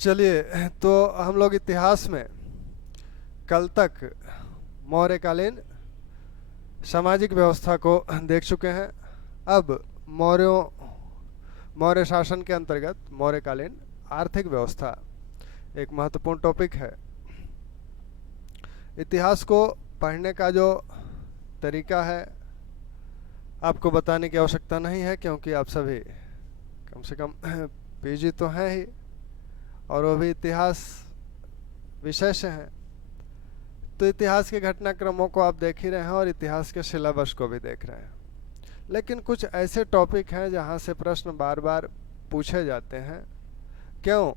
चलिए, तो हम लोग इतिहास में कल तक मौर्यकालीन सामाजिक व्यवस्था को देख चुके हैं। अब मौर्यों मौर्य शासन के अंतर्गत मौर्यकालीन आर्थिक व्यवस्था एक महत्वपूर्ण टॉपिक है। इतिहास को पढ़ने का जो तरीका है आपको बताने की आवश्यकता नहीं है, क्योंकि आप सभी कम से कम पीजी तो हैं ही, और वो भी इतिहास विषय से हैं। तो इतिहास के घटनाक्रमों को आप देख ही रहे हैं और इतिहास के सिलेबस को भी देख रहे हैं। लेकिन कुछ ऐसे टॉपिक हैं जहां से प्रश्न बार बार पूछे जाते हैं। क्यों?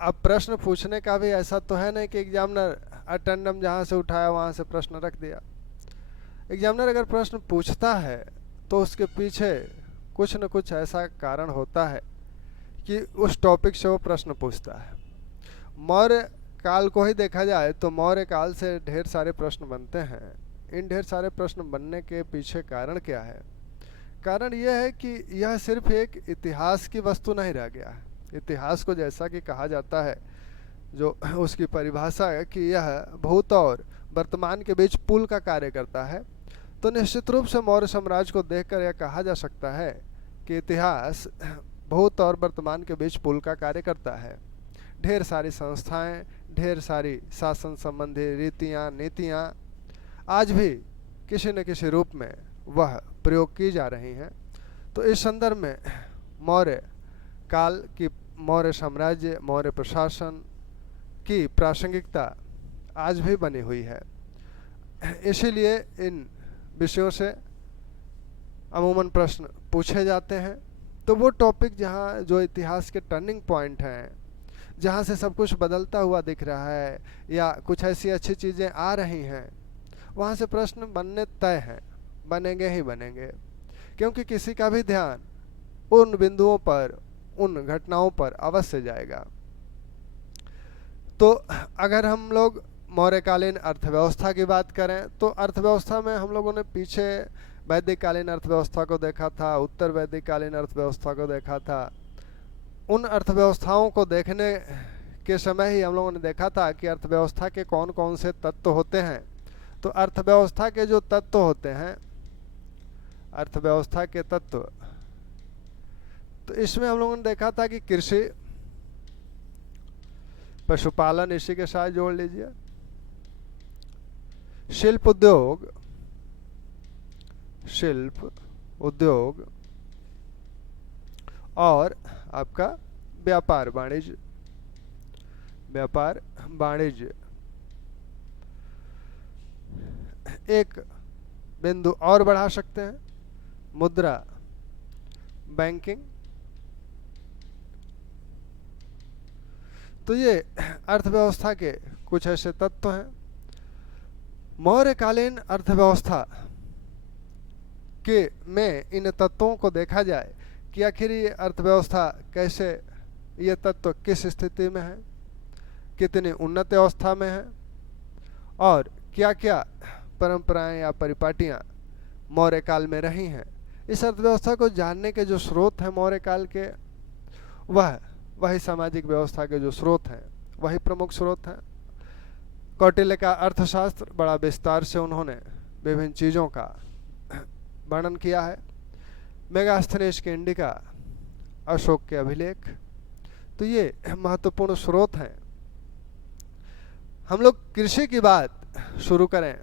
अब प्रश्न पूछने का भी ऐसा तो है नहीं कि एग्जामिनर अटेंडम जहां से उठाया वहां से प्रश्न रख दिया। एग्जामिनर अगर प्रश्न पूछता है तो उसके पीछे कुछ न कुछ ऐसा कारण होता है कि उस टॉपिक से वो प्रश्न पूछता है। मौर्य काल को ही देखा जाए तो मौर्य काल से ढेर सारे प्रश्न बनते हैं। इन ढेर सारे प्रश्न बनने के पीछे कारण क्या है? कारण यह है कि यह सिर्फ एक इतिहास की वस्तु नहीं रह गया है। इतिहास को जैसा कि कहा जाता है, जो उसकी परिभाषा है कि यह भूत और वर्तमान के बीच पुल का कार्य करता है, तो निश्चित रूप से मौर्य साम्राज्य को देखकर यह कहा जा सकता है कि इतिहास भूत और वर्तमान के बीच पुल का कार्य करता है। ढेर सारी संस्थाएं, ढेर सारी शासन संबंधी रीतियां, नीतियां आज भी किसी न किसी रूप में वह प्रयोग की जा रही हैं। तो इस संदर्भ में मौर्य काल की, मौर्य साम्राज्य, मौर्य प्रशासन की प्रासंगिकता आज भी बनी हुई है। इसीलिए इन विषयों से अमूमन प्रश्न पूछे जाते हैं। तो वो टॉपिक जहाँ जो इतिहास के टर्निंग पॉइंट हैं, जहाँ से सब कुछ बदलता हुआ दिख रहा है या कुछ ऐसी अच्छी चीज़ें आ रही हैं, वहाँ से प्रश्न बनने तय हैं, बनेंगे ही बनेंगे। क्योंकि किसी का भी ध्यान उन बिंदुओं पर, उन घटनाओं पर अवश्य जाएगा। तो अगर हम लोग मौर्यकालीन अर्थव्यवस्था की बात करें तो अर्थव्यवस्था में हम लोगों ने पीछे वैदिक कालीन अर्थव्यवस्था को देखा था, उत्तर वैदिक कालीन अर्थव्यवस्था को देखा था। उन अर्थव्यवस्थाओं को देखने के समय ही हम लोगों ने देखा था कि अर्थव्यवस्था के कौन कौन से तत्व होते हैं। तो अर्थव्यवस्था के जो तत्व होते हैं, अर्थव्यवस्था के तत्व, तो इसमें हम लोगों ने देखा था कि कृषि, पशुपालन इसी के साथ जोड़ लीजिए, शिल्प उद्योग और आपका व्यापार वाणिज्य। एक बिंदु और बढ़ा सकते हैं, मुद्रा, बैंकिंग। तो ये अर्थव्यवस्था के कुछ ऐसे तत्व हैं। मौर्यकालीन अर्थव्यवस्था के में इन तत्वों को देखा जाए कि आखिर ये अर्थव्यवस्था कैसे, ये तत्व किस स्थिति में है, कितनी उन्नत अवस्था में है और क्या क्या परंपराएं या परिपाटियां मौर्य काल में रही हैं। इस अर्थव्यवस्था को जानने के जो स्रोत हैं मौर्य काल के, वही सामाजिक व्यवस्था के जो स्रोत हैं वही प्रमुख स्रोत हैं। कौटिल्य का अर्थशास्त्र, बड़ा विस्तार से उन्होंने विभिन्न चीज़ों का वर्णन किया है। मेगास्थनीज के इंडिका, अशोक के अभिलेख, तो ये महत्वपूर्ण स्रोत हैं। हम लोग कृषि की बात शुरू करें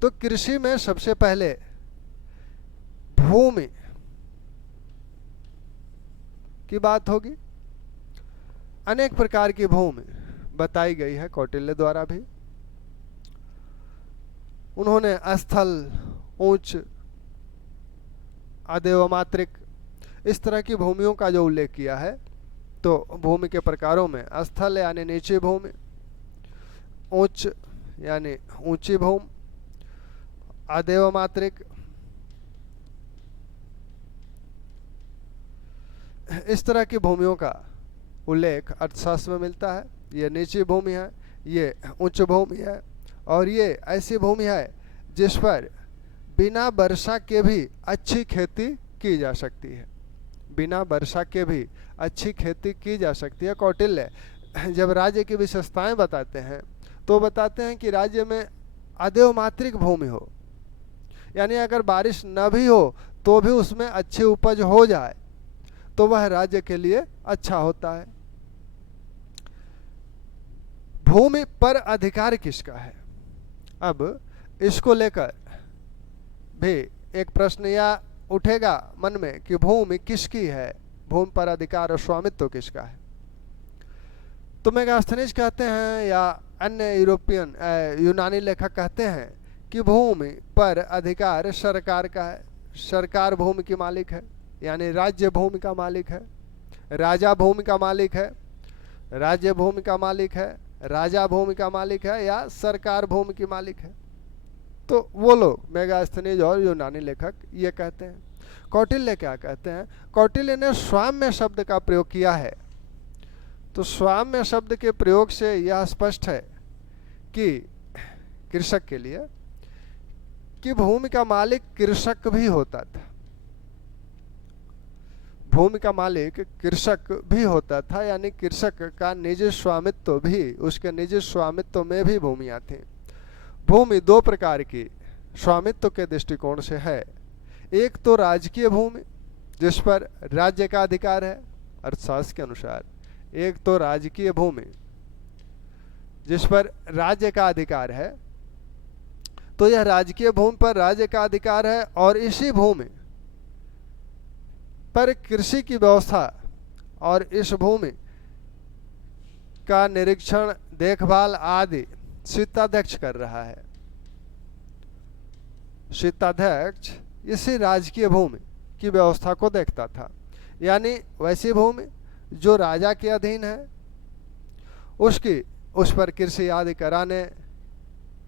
तो कृषि में सबसे पहले भूमि की बात होगी। अनेक प्रकार की भूमि बताई गई है कौटिल्य द्वारा भी। उन्होंने स्थल, उच्च, अदेवमात्रिक, इस तरह की भूमियों का जो उल्लेख किया है। तो भूमि के प्रकारों में स्थल यानी नीची भूमि, उच्च यानी ऊंची भूमि, अदेवमात्रिक, इस तरह की भूमियों का उल्लेख अर्थशास्त्र में मिलता है। ये नीची भूमि है, ये उच्च भूमि है और ये ऐसी भूमि है जिस पर बिना वर्षा के भी अच्छी खेती की जा सकती है। बिना वर्षा के भी अच्छी खेती की जा सकती है। कौटिल्य जब राज्य की विशेषताएं बताते हैं तो बताते हैं कि राज्य में अदेव मात्रिक भूमि हो, यानी अगर बारिश न भी हो तो भी उसमें अच्छी उपज हो जाए तो वह राज्य के लिए अच्छा होता है। भूमि पर अधिकार किसका है? अब इसको लेकर भी एक प्रश्न या उठेगा मन में कि भूमि किसकी है, भूमि पर अधिकार और स्वामित्व किसका है? तो मेगास्थनीज कहते हैं या अन्य यूरोपियन यूनानी लेखक कहते हैं कि भूमि पर अधिकार सरकार का है। सरकार भूमि की मालिक है, यानी राज्य भूमि का मालिक है, राजा भूमि का मालिक है, राज्य भूमि का मालिक है, राजा भूमि का मालिक है या सरकार भूमि की मालिक है। तो वो लोग मेगास्थनीज और यूनानी लेखक ये कहते हैं। कौटिल्य क्या कहते हैं? कौटिल्य ने स्वाम्य शब्द का प्रयोग किया है। तो स्वाम्य शब्द के प्रयोग से यह स्पष्ट है कि कृषक के लिए कि भूमि का मालिक कृषक भी होता था, भूमि का मालिक कृषक भी होता था, यानी कृषक का निजी स्वामित्व भी, उसके निजी स्वामित्व में भी भूमियां थी। भूमि दो प्रकार की स्वामित्व के दृष्टिकोण से है। एक तो राजकीय भूमि जिस पर राज्य का अधिकार है अर्थशास्त्र के अनुसार, एक तो राजकीय भूमि जिस पर राज्य का अधिकार है। तो यह राजकीय भूमि पर राज्य का अधिकार है और इसी भूमि पर कृषि की व्यवस्था और इस भूमि का निरीक्षण, देखभाल आदि शीताध्यक्ष कर रहा है। शीताध्यक्ष इसी राजकीय भूमि की व्यवस्था को देखता था, यानी वैसी भूमि जो राजा के अधीन है उस पर कृषि आदि कराने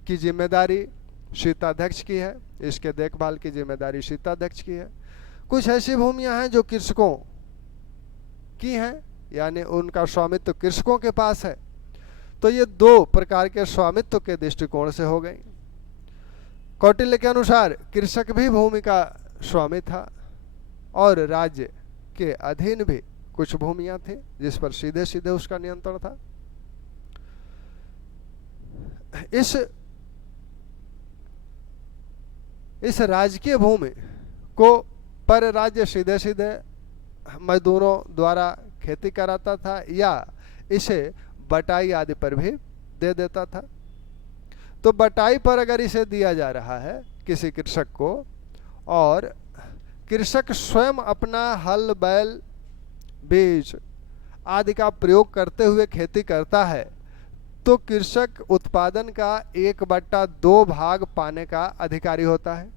की जिम्मेदारी शीताध्यक्ष की है, इसके देखभाल की जिम्मेदारी शीताध्यक्ष की है। कुछ ऐसी भूमियां हैं जो कृषकों की हैं, यानी उनका स्वामित्व कृषकों के पास है। तो ये दो प्रकार के स्वामित्व के दृष्टिकोण से हो गई। कौटिल्य के अनुसार कृषक भी भूमि का स्वामी था और राज्य के अधीन भी कुछ भूमियां थी जिस पर सीधे सीधे उसका नियंत्रण था। इस राजकीय भूमि को पर राज्य सीधे सीधे मजदूरों द्वारा खेती कराता था या इसे बटाई आदि पर भी दे देता था। तो बटाई पर अगर इसे दिया जा रहा है किसी कृषक को और कृषक स्वयं अपना हल बैल बीज आदि का प्रयोग करते हुए खेती करता है तो कृषक उत्पादन का 1/2 भाग पाने का अधिकारी होता है।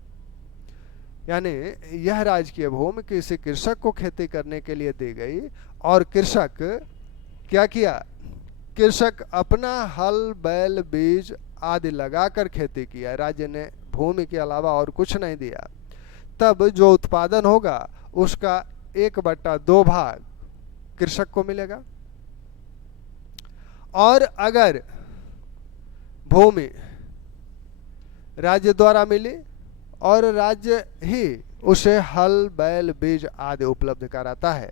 यानी यह राजकीय भूमि किसी कृषक को खेती करने के लिए दी गई और कृषक क्या किया? कृषक अपना हल बैल बीज आदि लगाकर खेती किया, राज्य ने भूमि के अलावा और कुछ नहीं दिया। तब जो उत्पादन होगा उसका 1/2 भाग कृषक को मिलेगा। और अगर भूमि राज्य द्वारा मिली और राज्य ही उसे हल बैल बीज आदि उपलब्ध कराता है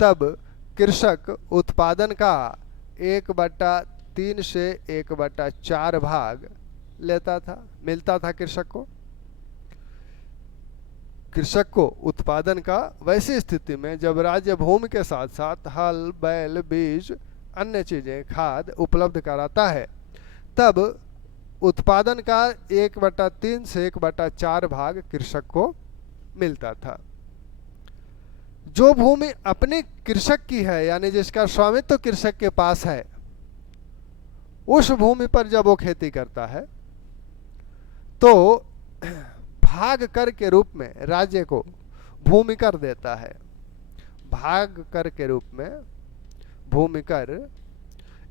तब कृषक उत्पादन का 1/3 से 1/4 भाग मिलता था कृषक को उत्पादन का। वैसी स्थिति में जब राज्य भूमि के साथ साथ हल बैल बीज अन्य चीजें खाद उपलब्ध कराता है तब उत्पादन का 1/3 से 1/4 भाग कृषक को मिलता था। जो भूमि अपनी कृषक की है, यानी जिसका स्वामित्व कृषक के पास है, उस भूमि पर जब वो खेती करता है तो भाग कर के रूप में राज्य को भूमि कर देता है। भाग कर के रूप में भूमि कर,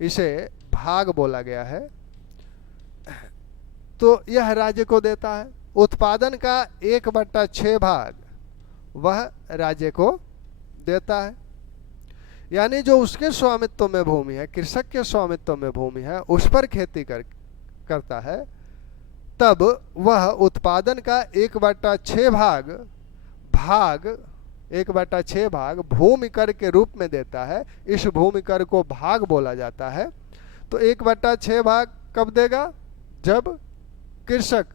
इसे भाग बोला गया है, तो यह राज्य को देता है। उत्पादन का 1/6 भाग वह राज्य को देता है। यानी जो उसके स्वामित्व में भूमि है, कृषक के स्वामित्व में भूमि है, उस पर खेती करता है तब वह उत्पादन का 1/6 भाग 1/6 भाग भूमि कर के रूप में देता है, इस भूमि कर को भाग बोला जाता है। तो 1/6 भाग कब देगा? जब कृषक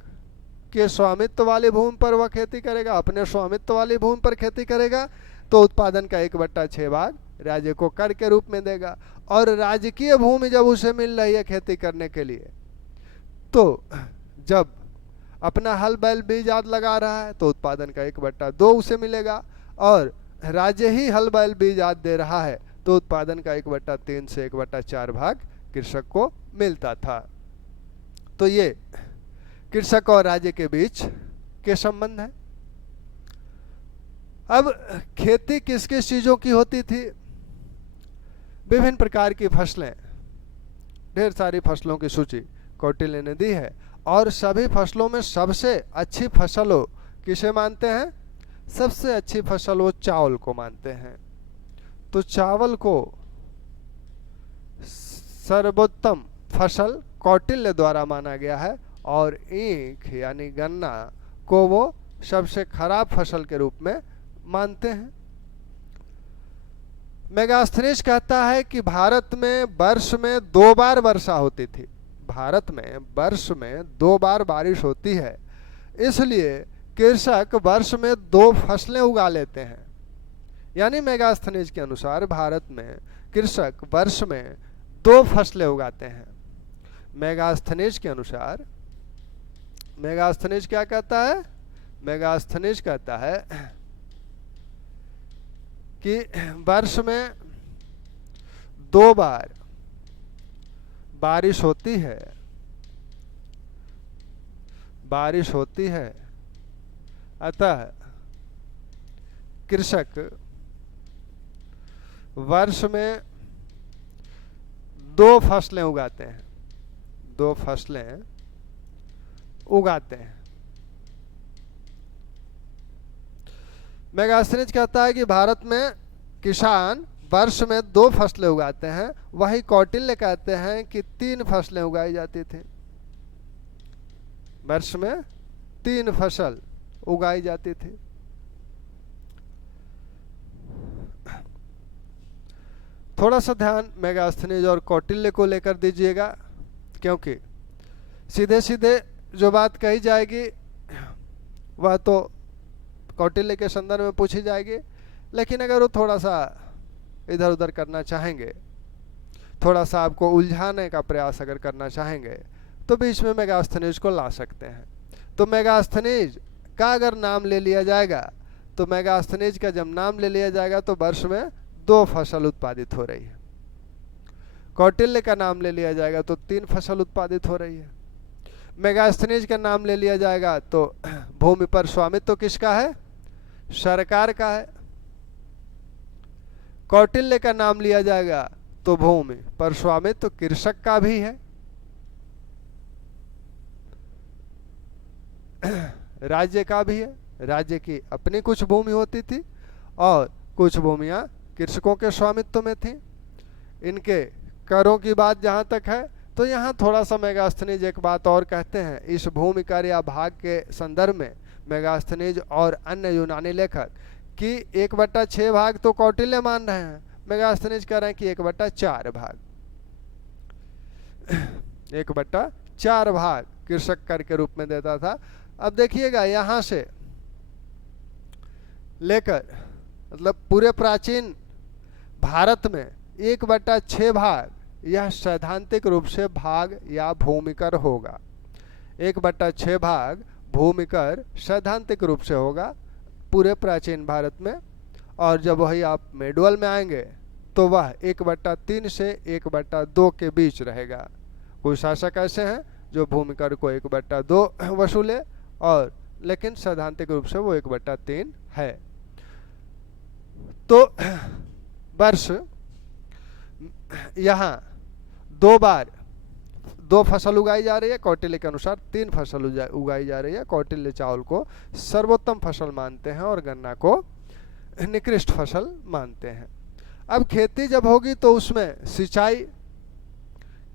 के स्वामित्व वाली भूमि पर वह खेती करेगा, अपने स्वामित्व वाली भूमि पर खेती करेगा, तो उत्पादन का 1/6 भाग राज्य को कर के रूप में देगा। और राजकीय भूमि जब उसे मिल रही है खेती करने के लिए, तो जब अपना हल बैल बीज आदि लगा रहा है तो उत्पादन का 1/2 उसे मिलेगा, और राज्य ही हल बैल बीज आदि दे रहा है तो उत्पादन का 1/3 से 1/4 भाग कृषक को मिलता था। तो ये कृषक और राज्य के बीच के संबंध है। अब खेती किस किस चीजों की होती थी? विभिन्न प्रकार की फसलें, ढेर सारी फसलों की सूची कौटिल्य ने दी है। और सभी फसलों में सबसे अच्छी फसल हो किसे मानते हैं? सबसे अच्छी फसल वो चावल को मानते हैं। तो चावल को सर्वोत्तम फसल कौटिल्य द्वारा माना गया है, और ईख यानी गन्ना को वो सबसे खराब फसल के रूप में मानते हैं। मेगास्थनीज कहता है कि भारत में वर्ष में 2 बार वर्षा होती थी। भारत में वर्ष में 2 बार बारिश होती है, इसलिए कृषक वर्ष में 2 फसलें उगा लेते हैं। यानी मेगास्थनीज के अनुसार भारत में कृषक वर्ष में 2 फसलें उगाते हैं। मेगास्थनीज के अनुसार, मेगास्थनीज क्या कहता है? मेगास्थनीज कहता है कि वर्ष में 2 बार बारिश होती है, बारिश होती है, अतः कृषक वर्ष में 2 फसलें उगाते हैं, 2 फसलें उगाते हैं। मेगास्थनीज कहता है कि भारत में किसान वर्ष में 2 फसलें उगाते हैं, वही कौटिल्य कहते हैं कि 3 फसलें उगाई जाती थी। वर्ष में 3 फसल उगाई जाती थी। थोड़ा सा ध्यान मेगास्थनीज और कौटिल्य को लेकर दीजिएगा, क्योंकि सीधे सीधे जो बात कही जाएगी वह तो कौटिल्य के संदर्भ में पूछी जाएगी, लेकिन अगर वो थोड़ा सा इधर उधर करना चाहेंगे, थोड़ा सा आपको उलझाने का प्रयास अगर करना चाहेंगे, तो बीच में मेगास्थनीज को ला सकते हैं। तो मेगास्थनीज का अगर नाम ले लिया जाएगा, तो मेगास्थनीज का जब नाम ले लिया जाएगा तो वर्ष में 2 फसल उत्पादित हो रही है। कौटिल्य का नाम ले लिया जाएगा तो 3 फसल उत्पादित हो रही है। मेगास्थनीज का नाम ले लिया जाएगा तो भूमि पर स्वामित्व तो किसका है? सरकार का है। कौटिल्य का नाम लिया जाएगा तो भूमि पर स्वामित्व तो कृषक का भी है। राज्य का भी है, राज्य की अपनी कुछ भूमि होती थी और कुछ भूमियां कृषकों के स्वामित्व में थी। इनके करों की बात जहां तक है, तो यहाँ थोड़ा सा मेगास्थनीज एक बात और कहते हैं। इस भूमि कर या भाग के संदर्भ में मेगास्थनीज और अन्य यूनानी लेखक कि 1/6 भाग तो कौटिल्य मान रहे हैं, मेगास्थनीज कह रहे हैं कि 1/4 भाग, 1/4 भाग कृषक कर के रूप में देता था। अब देखिएगा, यहाँ से लेकर मतलब पूरे प्राचीन भारत में 1/6 भाग यह सैद्धांतिक रूप से भाग या भूमिकर होगा। 1/6 भाग भूमिकर सैद्धांतिक रूप से होगा पूरे प्राचीन भारत में। और जब वही आप मेडुअल में आएंगे तो वह 1/3 से 1/2 के बीच रहेगा। कुछ शासक ऐसे हैं जो भूमिकर को 1/2 वसूले, और लेकिन सैद्धांतिक रूप से वो 1/3 है। तो वर्ष यहाँ 2 बार 2 फसल उगाई जा रही है। कौटिल्य के अनुसार 3 फसल उगाई जा रही है। कौटिल्य चावल को सर्वोत्तम फसल मानते हैं और गन्ना को निकृष्ट फसल मानते हैं। अब खेती जब होगी तो उसमें सिंचाई,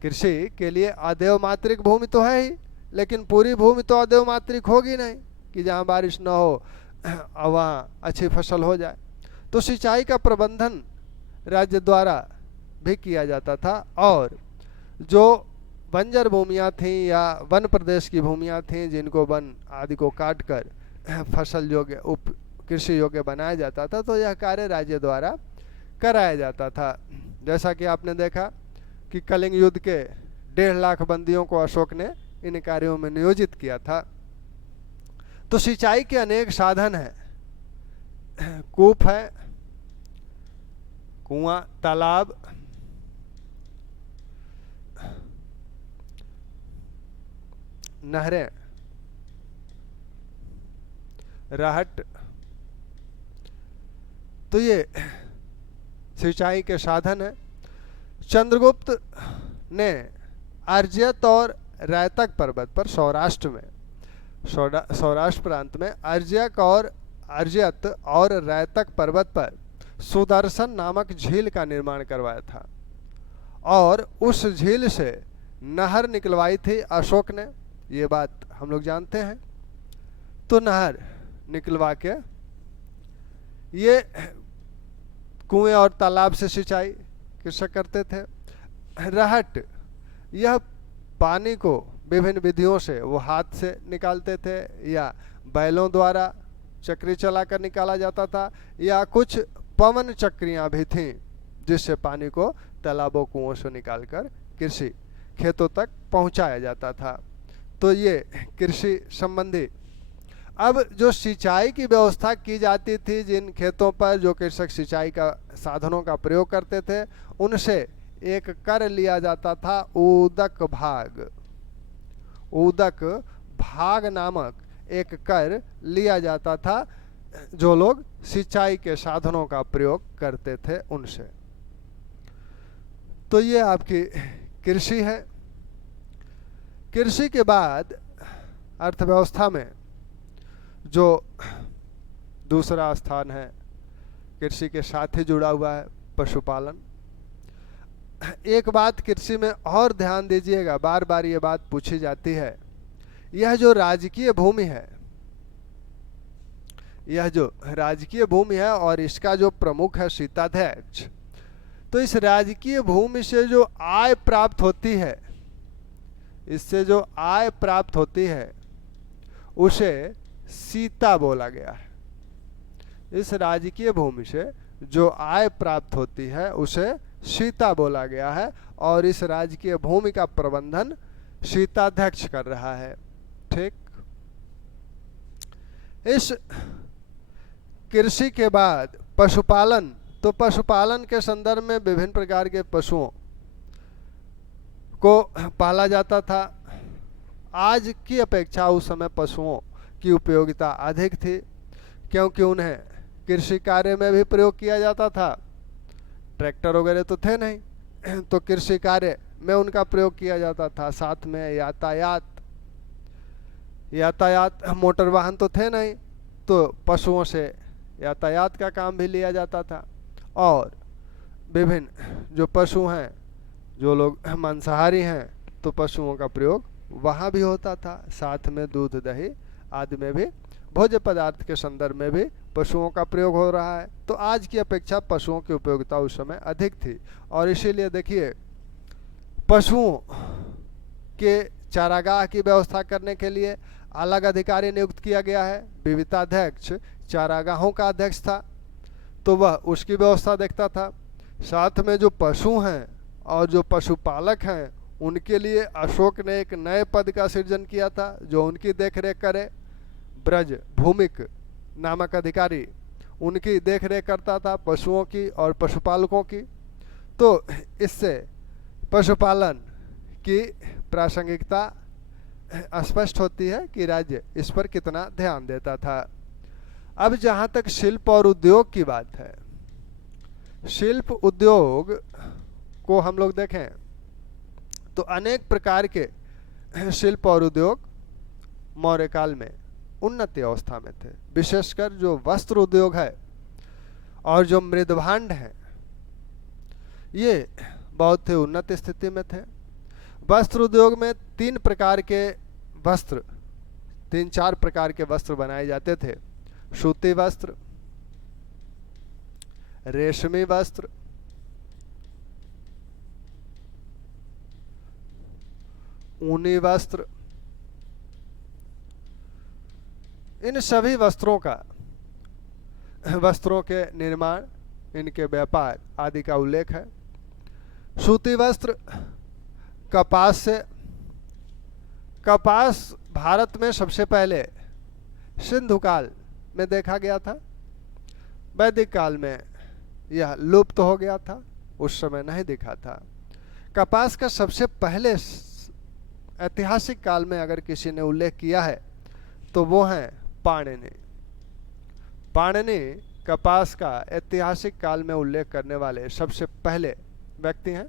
कृषि के लिए अदेव मात्रिक भूमि तो है ही, लेकिन पूरी भूमि तो अदेव मात्रिक होगी नहीं कि जहाँ बारिश न हो वहाँ अच्छी फसल हो जाए। तो सिंचाई का प्रबंधन राज्य द्वारा भी किया जाता था, और जो बंजर भूमियाँ थीं या वन प्रदेश की भूमियाँ थीं जिनको वन आदि को काट कर फसल योग्य कृषि योग्य बनाया जाता था, तो यह कार्य राज्य द्वारा कराया जाता था। जैसा कि आपने देखा कि कलिंग युद्ध के 1.5 लाख बंदियों को अशोक ने इन कार्यों में नियोजित किया था। तो सिंचाई के अनेक साधन हैं। कूप है, कुआं, तालाब, नहरें, राहट, तो ये सिंचाई के साधन है। चंद्रगुप्त ने अर्जियत और रैतक पर्वत पर सौराष्ट्र प्रांत में अर्जियत और रैतक पर्वत पर सुदर्शन नामक झील का निर्माण करवाया था, और उस झील से नहर निकलवाई थी अशोक ने। ये बात हम लोग जानते हैं। तो नहर निकलवा के ये कुएं और तालाब से सिंचाई कृषक करते थे। रहट, यह पानी को विभिन्न विधियों से वो हाथ से निकालते थे या बैलों द्वारा चक्री चलाकर निकाला जाता था, या कुछ पवन चक्रियां भी थीं जिससे पानी को तालाबों कुओं से निकालकर कृषि खेतों तक पहुंचाया जाता था। तो ये कृषि संबंधी। अब जो सिंचाई की व्यवस्था की जाती थी जिन खेतों पर जो कृषक सिंचाई का साधनों का प्रयोग करते थे, उनसे एक कर लिया जाता था, उदक भाग। उदक भाग नामक एक कर लिया जाता था जो लोग सिंचाई के साधनों का प्रयोग करते थे उनसे। तो ये आपकी कृषि है। कृषि के बाद अर्थव्यवस्था में जो दूसरा स्थान है कृषि के साथ ही जुड़ा हुआ है, पशुपालन। एक बात कृषि में और ध्यान दीजिएगा, बार बार ये बात पूछी जाती है। यह जो राजकीय भूमि है, यह जो राजकीय भूमि है और इसका जो प्रमुख है शीताध्यक्ष, तो इस राजकीय भूमि से जो आय प्राप्त होती है, इससे जो आय प्राप्त होती है उसे सीता बोला गया है। इस राजकीय भूमि से जो आय प्राप्त होती है उसे सीता बोला गया है, और इस राजकीय भूमि का प्रबंधन शीताध्यक्ष कर रहा है। ठीक। इस कृषि के बाद पशुपालन। तो पशुपालन के संदर्भ में विभिन्न प्रकार के पशुओं को पाला जाता था। आज की अपेक्षा उस समय पशुओं की उपयोगिता अधिक थी, क्योंकि उन्हें कृषि कार्य में भी प्रयोग किया जाता था। ट्रैक्टर वगैरह तो थे नहीं, तो कृषि कार्य में उनका प्रयोग किया जाता था। साथ में यातायात मोटर वाहन तो थे नहीं, तो पशुओं से यातायात का काम भी लिया जाता था। और विभिन्न जो पशु हैं, जो लोग मांसाहारी हैं, तो पशुओं का प्रयोग वहाँ भी होता था। साथ में दूध दही आदि में भी, भोज्य पदार्थ के संदर्भ में भी पशुओं का प्रयोग हो रहा है। तो आज की अपेक्षा पशुओं की उपयोगिता उस समय अधिक थी, और इसीलिए देखिए पशुओं के चारागाह की व्यवस्था करने के लिए अलग अधिकारी नियुक्त किया गया है। विविधाध्यक्ष चारागाहों का अध्यक्ष था, तो वह उसकी व्यवस्था देखता था। साथ में जो पशु हैं और जो पशुपालक हैं, उनके लिए अशोक ने एक नए पद का सृजन किया था जो उनकी देखरेख करे। ब्रज भूमिक नामक अधिकारी उनकी देखरेख करता था, पशुओं की और पशुपालकों की। तो इससे पशुपालन की प्रासंगिकता स्पष्ट होती है कि राज्य इस पर कितना ध्यान देता था। अब जहाँ तक शिल्प और उद्योग की बात है, शिल्प उद्योग को हम लोग देखें तो अनेक प्रकार के शिल्प और उद्योग मौर्य काल में उन्नति अवस्था में थे। विशेषकर जो वस्त्र उद्योग है और जो मृदभांड है, ये बहुत ही उन्नत स्थिति में थे। वस्त्र उद्योग में 3 प्रकार के वस्त्र, 3-4 प्रकार के वस्त्र बनाए जाते थे। सूती वस्त्र, रेशमी वस्त्र, ऊनी वस्त्र, इन सभी वस्त्रों के निर्माण, इनके व्यापार आदि का उल्लेख है। सूती वस्त्र कपास से, कपास भारत में सबसे पहले सिंधु काल में देखा गया था। वैदिक काल में यह लुप्त हो गया था, उस समय नहीं दिखा था। कपास का सबसे पहले ऐतिहासिक काल में अगर किसी ने उल्लेख किया है तो वो हैं पाणिनि। पाणिनि कपास का ऐतिहासिक काल में उल्लेख करने वाले सबसे पहले व्यक्ति हैं।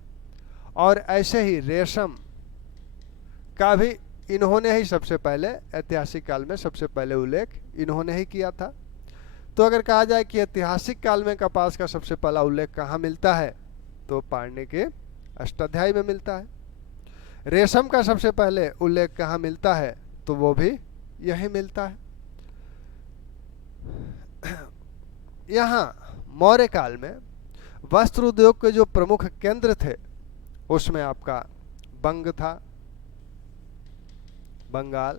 और ऐसे ही रेशम का भी इन्होंने ही सबसे पहले, ऐतिहासिक काल में सबसे पहले उल्लेख इन्होंने ही किया था। तो अगर कहा जाए कि ऐतिहासिक काल में कपास का सबसे पहला उल्लेख कहाँ मिलता है, तो पाणिनि के अष्टाध्यायी में मिलता है। रेशम का सबसे पहले उल्लेख कहाँ मिलता है, तो वो भी यही मिलता है। यहाँ मौर्य काल में वस्त्र उद्योग के जो प्रमुख केंद्र थे उसमें आपका बंग था, बंगाल,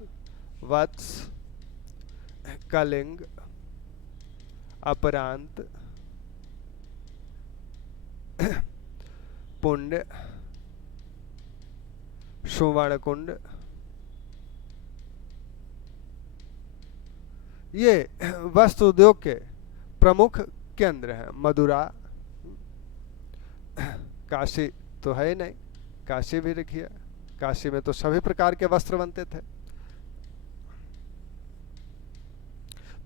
वत्स, कलिंग, अपरांत, पुंड, सुवर्णकुंड, ये वस्त्र उद्योग के प्रमुख केंद्र हैं। मदुरा, काशी तो है ही नहीं, काशी भी देखिए, काशी में तो सभी प्रकार के वस्त्र बनते थे।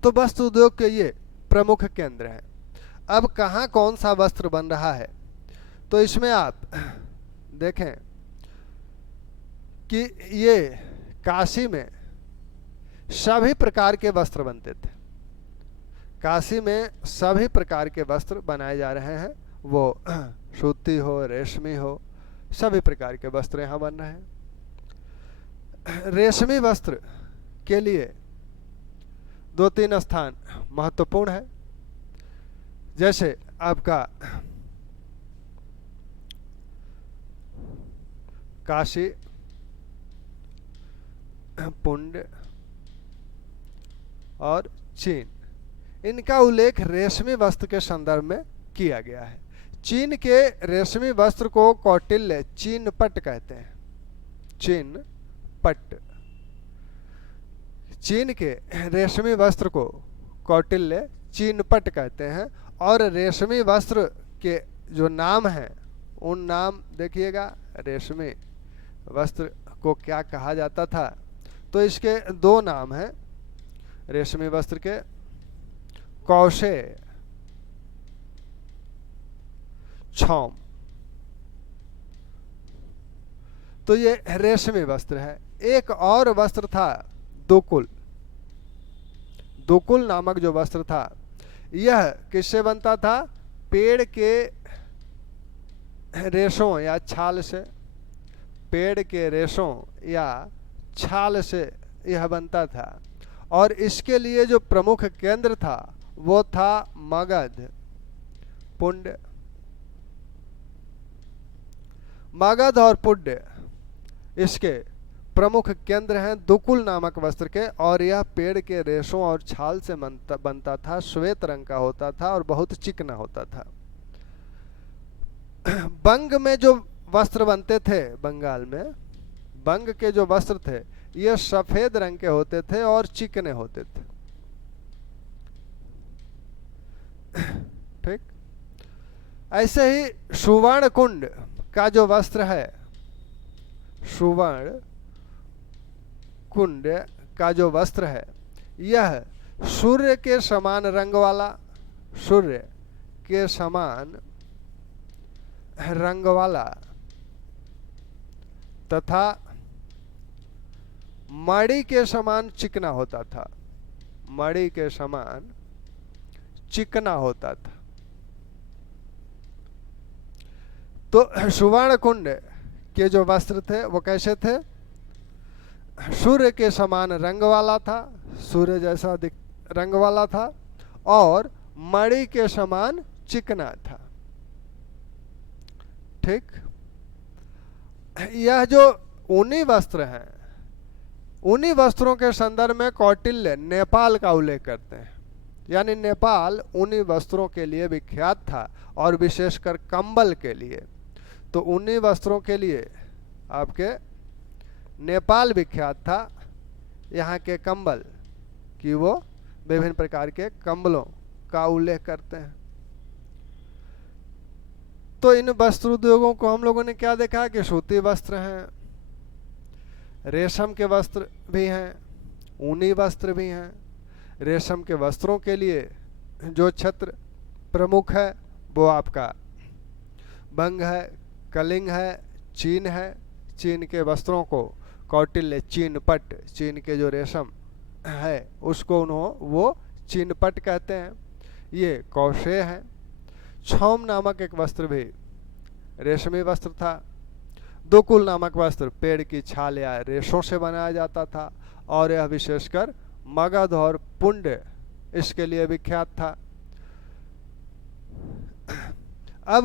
तो वस्त्र उद्योग के ये प्रमुख केंद्र हैं। अब कहाँ कौन सा वस्त्र बन रहा है, तो इसमें आप देखें कि ये काशी में सभी प्रकार के वस्त्र बनते थे। काशी में सभी प्रकार के वस्त्र बनाए जा रहे हैं, वो सूती हो, रेशमी हो, सभी प्रकार के वस्त्र यहाँ बन रहे हैं। रेशमी वस्त्र के लिए 2-3 स्थान महत्वपूर्ण है। जैसे आपका काशी, पुंड और चीन, इनका उल्लेख रेशमी वस्त्र के संदर्भ में किया गया है। चीन के रेशमी वस्त्र को कौटिल्य चीन पट कहते हैं। चीन पट, चीन के रेशमी वस्त्र को कौटिल्य चीन पट कहते हैं। और रेशमी वस्त्र के जो नाम हैं उन नाम देखिएगा, रेशमी वस्त्र को क्या कहा जाता था, तो इसके 2 नाम हैं रेशमी वस्त्र के, कौशे, छौम। तो ये रेशमी वस्त्र है। एक और वस्त्र था दुकुल। दुकुल नामक जो वस्त्र था, यह किससे बनता था? पेड़ के रेशों या छाल से, पेड़ के रेशों या छाल से यह बनता था। और इसके लिए जो प्रमुख केंद्र था वो था मगध, पुंड। मगध और पुंड इसके प्रमुख केंद्र हैं दुकुल नामक वस्त्र के। और यह पेड़ के रेशों और छाल से बनता था, श्वेत रंग का होता था और बहुत चिकना होता था। बंग में जो वस्त्र बनते थे, बंगाल में बंग के जो वस्त्र थे ये सफेद रंग के होते थे और चिकने होते थे। ठीक, ऐसे ही सुवर्ण कुंड का जो वस्त्र है, सुवर्ण कुंड का जो वस्त्र है, यह सूर्य के समान रंग वाला, सूर्य के समान रंग वाला तथा मणि के समान चिकना होता था। मणि के समान चिकना होता था। तो सुवर्ण कुंड के जो वस्त्र थे वो कैसे थे? सूर्य के समान रंग वाला था, सूर्य जैसा रंग वाला था और मणि के समान चिकना था। ठीक, यह जो ऊनी वस्त्र हैं, ऊनी वस्त्रों के संदर्भ में कौटिल्य नेपाल का उल्लेख करते हैं। यानी नेपाल ऊनी वस्त्रों के लिए विख्यात था और विशेषकर कंबल के लिए। तो ऊनी वस्त्रों के लिए आपके नेपाल विख्यात था। यहाँ के कंबल कि वो विभिन्न प्रकार के कंबलों का उल्लेख करते हैं। तो इन वस्त्र उद्योगों को हम लोगों ने क्या देखा कि सूती वस्त्र हैं, रेशम के वस्त्र भी हैं, ऊनी वस्त्र भी हैं। रेशम के वस्त्रों के लिए जो क्षेत्र प्रमुख है वो आपका बंग है, कलिंग है, चीन है। चीन के वस्त्रों को कौटिल्य चीनपट, चीन के जो रेशम है उसको वो चीनपट कहते हैं। ये कौशे हैं। छौम नामक एक वस्त्र भी रेशमी वस्त्र था। दुकुल नामक वस्त्र पेड़ की छाल या रेशों से बनाया जाता था और यह विशेषकर मगध और पुंड इसके लिए विख्यात था। अब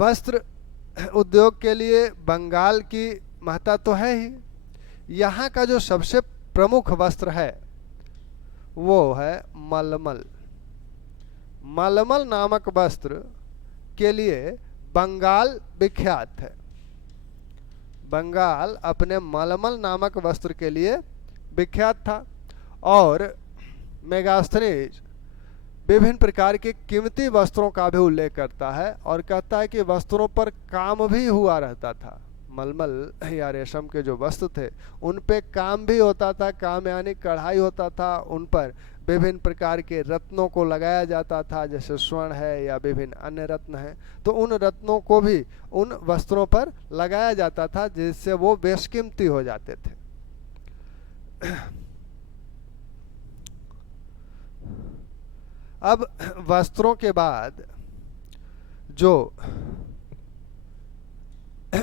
वस्त्र उद्योग के लिए बंगाल की महत्ता तो है ही। यहाँ का जो सबसे प्रमुख वस्त्र है वो है मलमल। मलमल नामक वस्त्र के लिए बंगाल विख्यात है। बंगाल अपने मलमल नामक वस्त्र के लिए विख्यात था और मेगास्थनीज विभिन्न प्रकार के कीमती वस्त्रों का भी उल्लेख करता है और कहता है कि वस्त्रों पर काम भी हुआ रहता था। मलमल या रेशम के जो वस्त्र थे उन पे काम भी होता था। काम यानी कढ़ाई होता था, उन पर विभिन्न प्रकार के रत्नों को लगाया जाता था, जैसे स्वर्ण है या विभिन्न अन्य रत्न हैं। तो उन रत्नों को भी उन वस्त्रों पर लगाया जाता था जिससे वो बेशकीमती हो जाते थे। अब वस्त्रों के बाद जो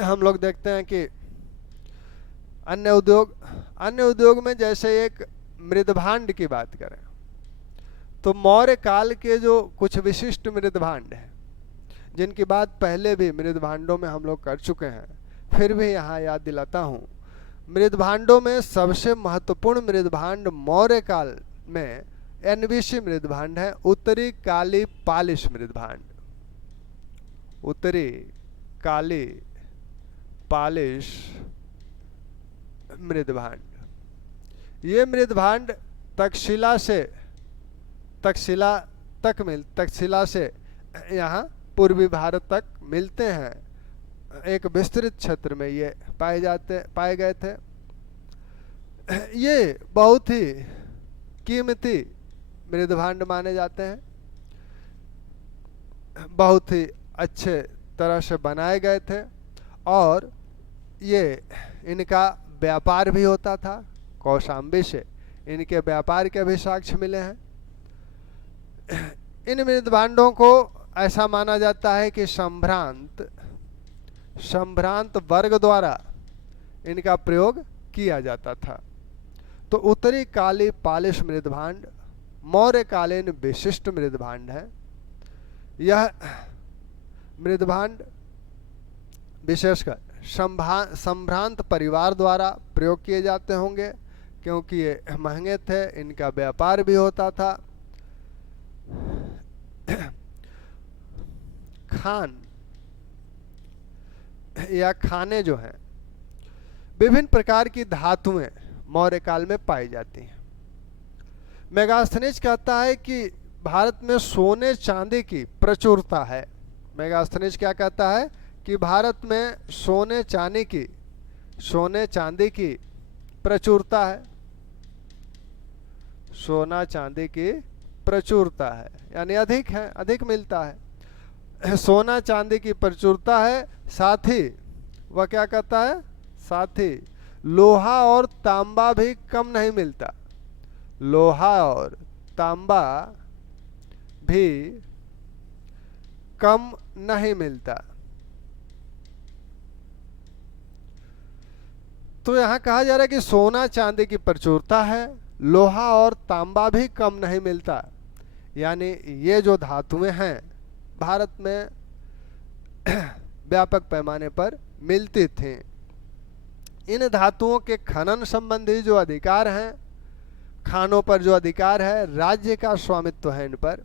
हम लोग देखते हैं कि अन्य उद्योग में जैसे एक मृदभांड की बात करें तो मौर्य काल के जो कुछ विशिष्ट मृदभांड हैं जिनकी बात पहले भी मृदभांडों में हम लोग कर चुके हैं, फिर भी यहाँ याद दिलाता हूँ। मृदभांडों में सबसे महत्वपूर्ण मृदभांड मौर्य काल में एनवीसी मृदभांड है, उत्तरी काली पालिश मृदभांड। उत्तरी काली पालिश मृदभांड, ये मृदभांड तक्षशिला से यहाँ पूर्वी भारत तक मिलते हैं। एक विस्तृत क्षेत्र में ये पाए गए थे। ये बहुत ही कीमती मृदभांड माने जाते हैं, बहुत ही अच्छे तरह से बनाए गए थे और ये इनका व्यापार भी होता था। कौशाम्बी से इनके व्यापार के भी साक्ष्य मिले हैं। इन मृदभांडों को ऐसा माना जाता है कि संभ्रांत वर्ग द्वारा इनका प्रयोग किया जाता था। तो उत्तरी काली पालिश मृदभांड मौर्यकालीन विशिष्ट मृदभांड है। यह मृदभांड विशेषकर संभ्रांत परिवार द्वारा प्रयोग किए जाते होंगे क्योंकि ये महंगे थे, इनका व्यापार भी होता था। खान या खाने जो हैं विभिन्न प्रकार की धातुएं मौर्य काल में पाई जाती हैं। मेगास्थनीज कहता है कि भारत में सोने चांदी की प्रचुरता है। मेगास्थनीज क्या कहता है कि भारत में सोने चांदी की प्रचुरता है। सोना चांदी की प्रचुरता है यानी अधिक है, अधिक मिलता है। सोना चांदी की प्रचुरता है, साथ ही वह क्या कहता है, साथ ही लोहा और तांबा भी कम नहीं मिलता। लोहा और तांबा भी कम नहीं मिलता। तो यहां कहा जा रहा है कि सोना चांदी की प्रचुरता है, लोहा और तांबा भी कम नहीं मिलता। यानी ये जो धातुएं हैं भारत में व्यापक पैमाने पर मिलती थी। इन धातुओं के खनन संबंधी जो अधिकार हैं, खानों पर जो अधिकार है, राज्य का स्वामित्व है इन पर,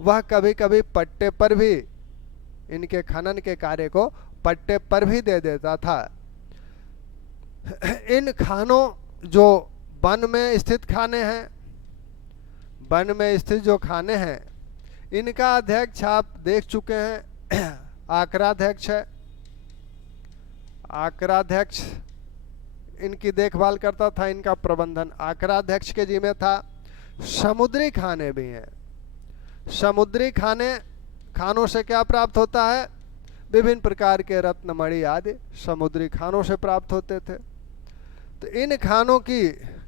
वह कभी कभी पट्टे पर भी, इनके खनन के कार्य को पट्टे पर भी दे देता था। इन खानों जो वन में स्थित खाने हैं, वन में स्थित जो खाने हैं, इनका अध्यक्ष आप देख चुके हैं, आकराध्यक्ष है। आकराध्यक्ष इनकी देखभाल करता था, इनका प्रबंधन आकराध्यक्ष के जिम्मे था। समुद्री खाने भी हैं। समुद्री खानों से क्या प्राप्त होता है? विभिन्न प्रकार के रत्न मणि आदि समुद्री खानों से प्राप्त होते थे। तो इन खानों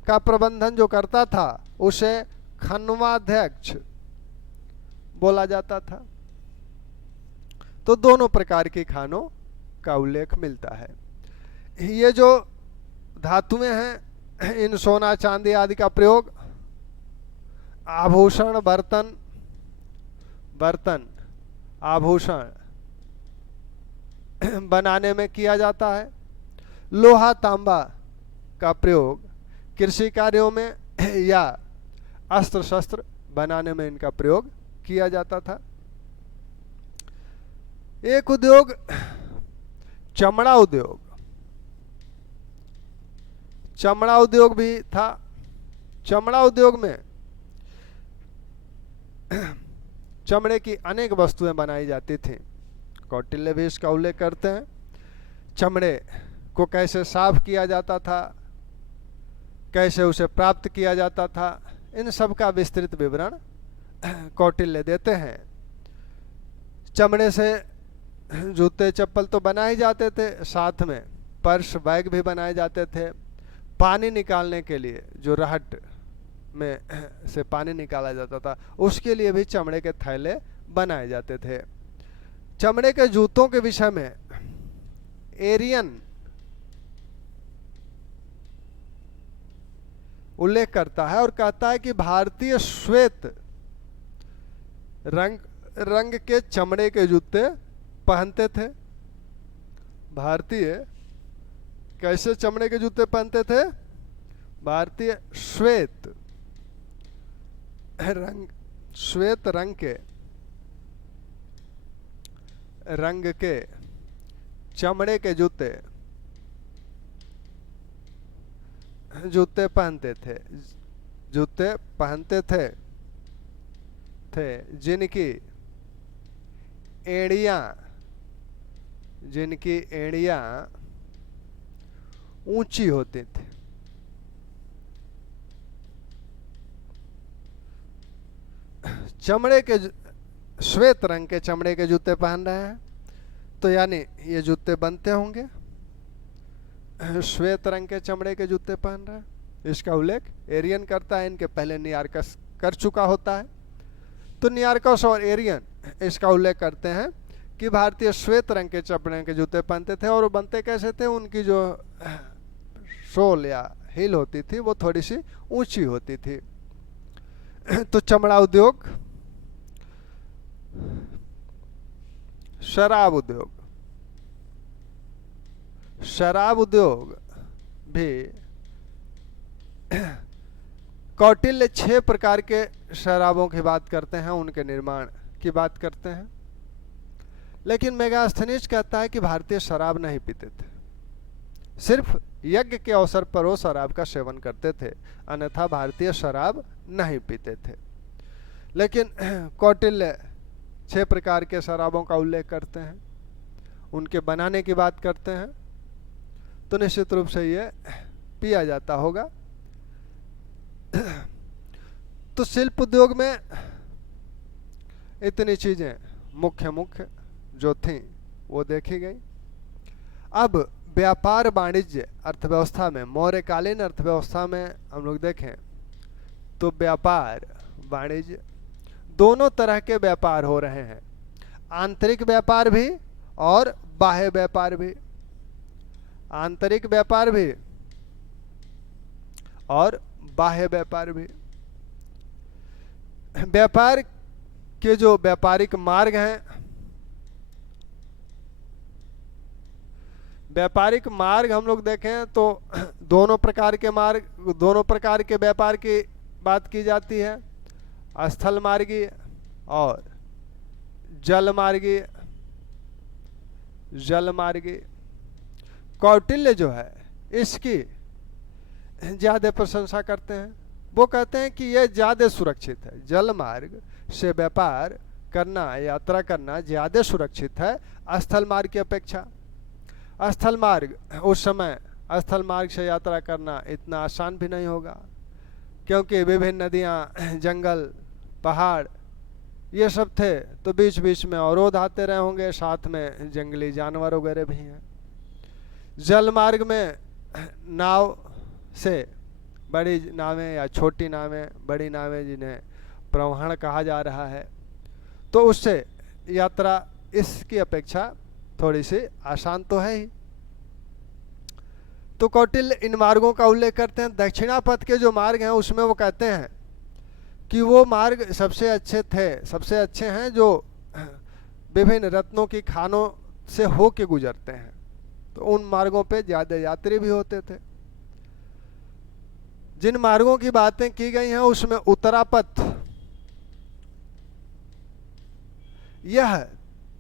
का प्रबंधन जो करता था उसे खनवाध्यक्ष बोला जाता था। तो दोनों प्रकार की खानों का उल्लेख मिलता है। ये जो धातुएं हैं, इन सोना चांदी आदि का प्रयोग आभूषण, बर्तन आभूषण बनाने में किया जाता है। लोहा तांबा का प्रयोग कृषि कार्यों में या अस्त्र शस्त्र बनाने में इनका प्रयोग किया जाता था। एक उद्योग चमड़ा उद्योग, चमड़ा उद्योग भी था। चमड़ा उद्योग में चमड़े की अनेक वस्तुएं बनाई जाती थीं। कौटिल्य भी इसका उल्लेख करते हैं। चमड़े को कैसे साफ किया जाता था, कैसे उसे प्राप्त किया जाता था, इन सब का विस्तृत विवरण कौटिल्य देते हैं। चमड़े से जूते चप्पल तो बनाए जाते थे, साथ में पर्स बैग भी बनाए जाते थे। पानी निकालने के लिए जो रहट में से पानी निकाला जाता था, उसके लिए भी चमड़े के थैले बनाए जाते थे। चमड़े के जूतों के विषय में एरियन उल्लेख करता है और कहता है कि भारतीय श्वेत रंग के चमड़े के जूते पहनते थे। भारतीय कैसे चमड़े के जूते पहनते थे? भारतीय श्वेत रंग के चमड़े के जूते पहनते थे, जिनकी एड़ियां ऊंची होती थी। चमड़े के श्वेत रंग के चमड़े के जूते पहन रहे हैं, तो यानी ये जूते बनते होंगे श्वेत रंग के चमड़े के जूते पहन रहे हैं। इसका उल्लेख एरियन करता है। इनके पहले नियार्कस कर चुका होता है। तो नियार्कस और एरियन इसका उल्लेख करते हैं कि भारतीय श्वेत रंग के चमड़े के जूते पहनते थे। और वो बनते कैसे थे? उनकी जो सोल या हील होती थी वो थोड़ी सी ऊंची होती थी। तो चमड़ा उद्योग, शराब उद्योग भी कौटिल्य 6 प्रकार के शराबों की बात करते हैं, उनके निर्माण की बात करते हैं। लेकिन मेगास्थनीज कहता है कि भारतीय शराब नहीं पीते थे, सिर्फ यज्ञ के अवसर पर वो शराब का सेवन करते थे, अन्यथा भारतीय शराब नहीं पीते थे। लेकिन कौटिल्य 6 प्रकार के शराबों का उल्लेख करते हैं, उनके बनाने की बात करते हैं, तो निश्चित रूप से ये पिया जाता होगा। तो शिल्प उद्योग में इतनी चीजें मुख्य जो थी वो देखी गई। अब व्यापार वाणिज्य अर्थव्यवस्था में, मौर्यकालीन अर्थव्यवस्था में हम लोग देखें तो व्यापार वाणिज्य दोनों तरह के व्यापार हो रहे हैं, आंतरिक व्यापार भी और बाह्य व्यापार भी। आंतरिक व्यापार भी और बाह्य व्यापार भी। व्यापार के जो व्यापारिक मार्ग हैं, व्यापारिक मार्ग हम लोग देखें तो दोनों प्रकार के मार्ग, दोनों प्रकार के व्यापार की बात की जाती है, स्थल मार्गी और जल मार्गी। जल मार्गी कौटिल्य जो है इसकी ज़्यादा प्रशंसा करते हैं। वो कहते हैं कि यह ज़्यादा सुरक्षित है, जल मार्ग से व्यापार करना, यात्रा करना ज़्यादा सुरक्षित है स्थल मार्ग की अपेक्षा। स्थल मार्ग उस समय स्थल मार्ग से यात्रा करना इतना आसान भी नहीं होगा, क्योंकि विभिन्न नदियाँ, जंगल, पहाड़ ये सब थे, तो बीच बीच में अवरोध आते रहे होंगे, साथ में जंगली जानवर वगैरह भी हैं। जल मार्ग में नाव से, बड़ी नावें या छोटी नावें, बड़ी नावें जिन्हें प्रवहण कहा जा रहा है, तो उससे यात्रा इसकी अपेक्षा थोड़ी सी आसान तो है ही। तो कौटिल्य इन मार्गों का उल्लेख करते हैं। दक्षिणापथ के जो मार्ग हैं उसमें वो कहते हैं कि वो मार्ग सबसे अच्छे थे, सबसे अच्छे हैं जो विभिन्न रत्नों की खानों से हो के गुजरते हैं, तो उन मार्गों पे ज़्यादा यात्री भी होते थे। जिन मार्गों की बातें की गई हैं उसमें उत्तरापथ, यह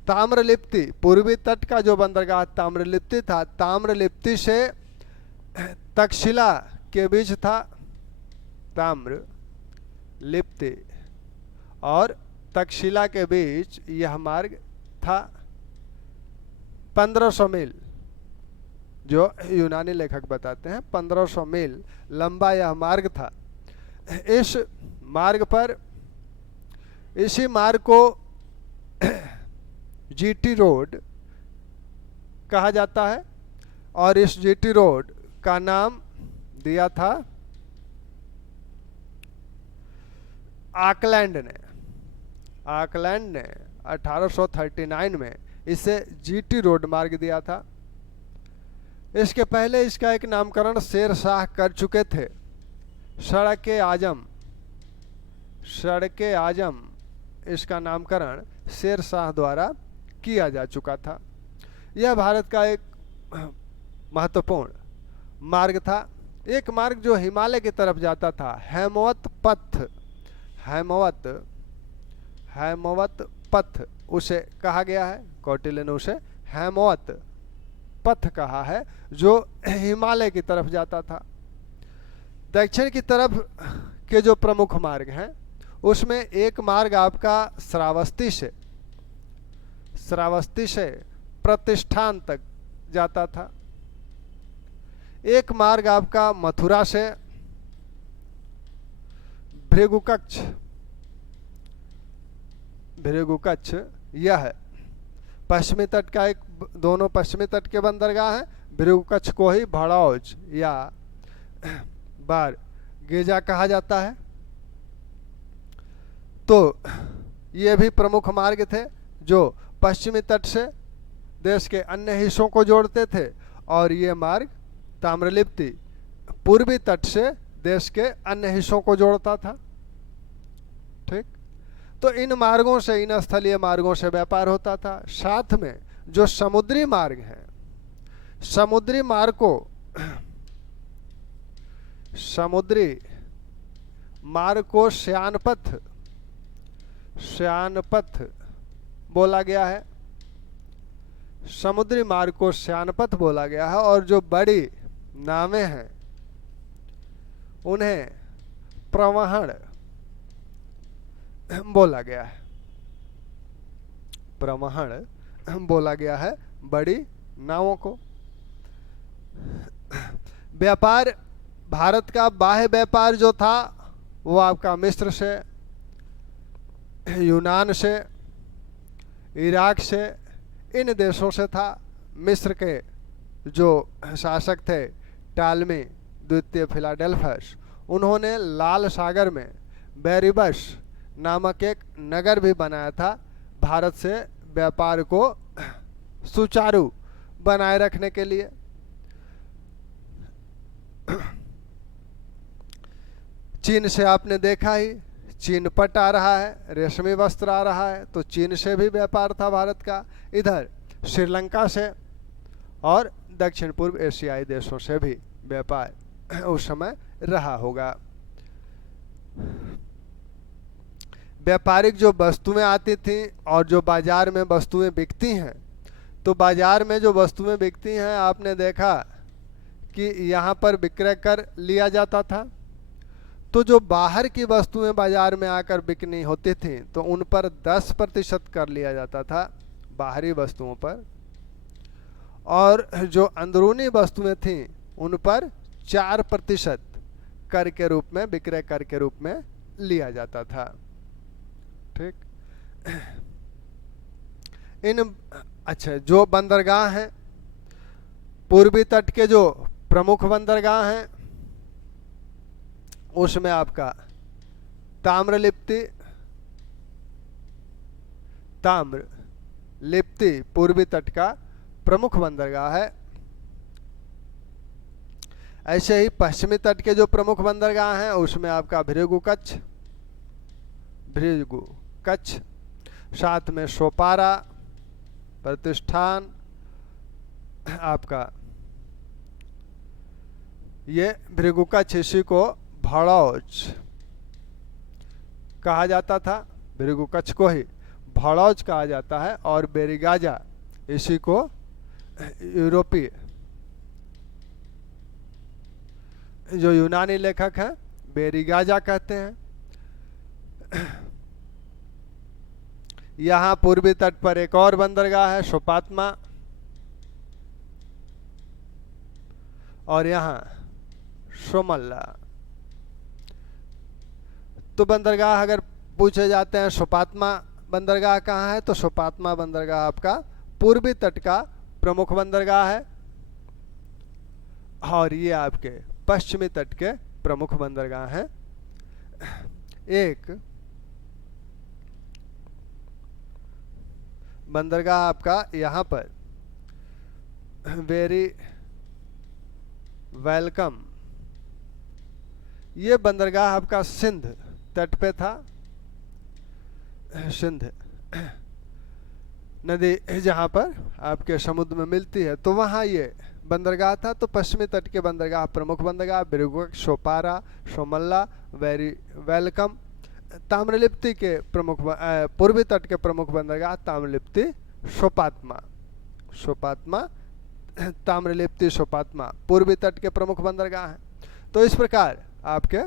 ताम्रलिप्ति, पूर्वी तट का जो बंदरगाह ताम्रलिप्ति था, ताम्रलिप्ति से तक्षशिला के बीच था ताम्रलिप्ति, और तक्षशिला के बीच यह मार्ग था 1500 मील, जो यूनानी लेखक बताते हैं 1500 मील लंबा यह मार्ग था। इस मार्ग पर, इसी मार्ग को जीटी रोड कहा जाता है, और इस जीटी रोड का नाम दिया था ऑकलैंड ने। ऑकलैंड ने 1839 में इसे जीटी रोड मार्ग दिया था। इसके पहले इसका एक नामकरण शेर शाह कर चुके थे। सड़के आजम, सड़के आजम, इसका नामकरण शेर शाह द्वारा किया जा चुका था। यह भारत का एक महत्वपूर्ण मार्ग था। एक मार्ग जो हिमालय की तरफ जाता था, हेमवत पथ, हेमवत, हेमवत पथ उसे कहा गया है, कौटिल्य ने उसे हेमवत पथ कहा है, जो हिमालय की तरफ जाता था। दक्षिण की तरफ के जो प्रमुख मार्ग हैं उसमें एक मार्ग आपका श्रावस्ती से, श्रावस्ती से प्रतिष्ठान तक जाता था। एक मार्ग आपका मथुरा से भृगुकच्छ, भृगुकच्छ यह पश्चिमी तट का एक, दोनों पश्चिमी तट के बंदरगाह हैं। भृगुकच्छ को ही भड़ौज या बार गेजा कहा जाता है। तो ये भी प्रमुख मार्ग थे जो पश्चिमी तट से देश के अन्य हिस्सों को जोड़ते थे, और ये मार्ग ताम्रलिप्ति पूर्वी तट से देश के अन्य हिस्सों को जोड़ता था। ठीक, तो इन मार्गों से, इन स्थलीय मार्गों से व्यापार होता था। साथ में जो समुद्री मार्ग हैं, समुद्री मार्ग को, समुद्री मार्ग को श्यानपथ, श्यानपथ बोला गया है। समुद्री मार्ग को श्यानपथ बोला गया है, और जो बड़ी नावें हैं उन्हें प्रवहण बोला गया है, प्रवहण बोला गया है बड़ी नावों को। व्यापार, भारत का बाह्य व्यापार जो था वो आपका मिस्र से, यूनान से, इराक से, इन देशों से था। मिस्र के जो शासक थे टालमी द्वितीय फिलाडेल्फस, उन्होंने लाल सागर में बेरिबस नामक एक नगर भी बनाया था, भारत से व्यापार को सुचारू बनाए रखने के लिए। चीन से आपने देखा ही, चीनपट आ रहा है, रेशमी वस्त्र आ रहा है, तो चीन से भी व्यापार था भारत का, इधर श्रीलंका से और दक्षिण पूर्व एशियाई देशों से भी व्यापार उस समय रहा होगा। व्यापारिक जो वस्तुएं आती थी और जो बाजार में वस्तुएं बिकती हैं, तो बाजार में जो वस्तुएं बिकती हैं आपने देखा कि यहाँ पर विक्रय कर लिया जाता था, तो जो बाहर की वस्तुएं बाजार में आकर बिकनी होती थी तो उन पर 10% कर लिया जाता था बाहरी वस्तुओं पर, और जो अंदरूनी वस्तुएं थीं उन पर 4% कर के रूप में, विक्रय कर के रूप में लिया जाता था। ठीक। अच्छा, जो बंदरगाह हैं, पूर्वी तट के जो प्रमुख बंदरगाह हैं उसमें आपका ताम्रलिप्ति पूर्वी तट का प्रमुख बंदरगाह है। ऐसे ही पश्चिमी तट के जो प्रमुख बंदरगाह हैं उसमें आपका भृगु कच्छ, साथ में सोपारा, प्रतिष्ठान, आपका ये भृगु कच्छ, इसी को भड़ौच कहा जाता था, भृगु कच्छ को ही भड़ौच कहा जाता है, और बेरिगाजा इसी को यूरोपीय जो यूनानी लेखक हैं बेरिगाजा कहते हैं। यहाँ पूर्वी तट पर एक और बंदरगाह है शोपात्मा, और यहाँ सोमल्ला। तो बंदरगाह अगर पूछे जाते हैं शोपात्मा बंदरगाह कहाँ है, तो शोपात्मा बंदरगाह आपका पूर्वी तट का प्रमुख बंदरगाह है, और ये आपके पश्चिमी तट के प्रमुख बंदरगाह हैं। एक बंदरगाह आपका यहाँ पर वेरी वेलकम, ये बंदरगाह आपका सिंध तट पे था। सिंध नदी जहाँ पर आपके समुद्र में मिलती है, तो वहाँ ये बंदरगाह था। तो पश्चिमी तट के बंदरगाह प्रमुख बंदरगाह भृगु, सोपारा, सोमल्ला, वेरी वेलकम। ताम्रलिप्ति के प्रमुख पूर्वी तट के प्रमुख बंदरगाह ताम्रलिप्ति, सोपात्मा, ताम्रलिप्ति, सोपात्मा पूर्वी तट के प्रमुख बंदरगाह हैं। तो इस प्रकार आपके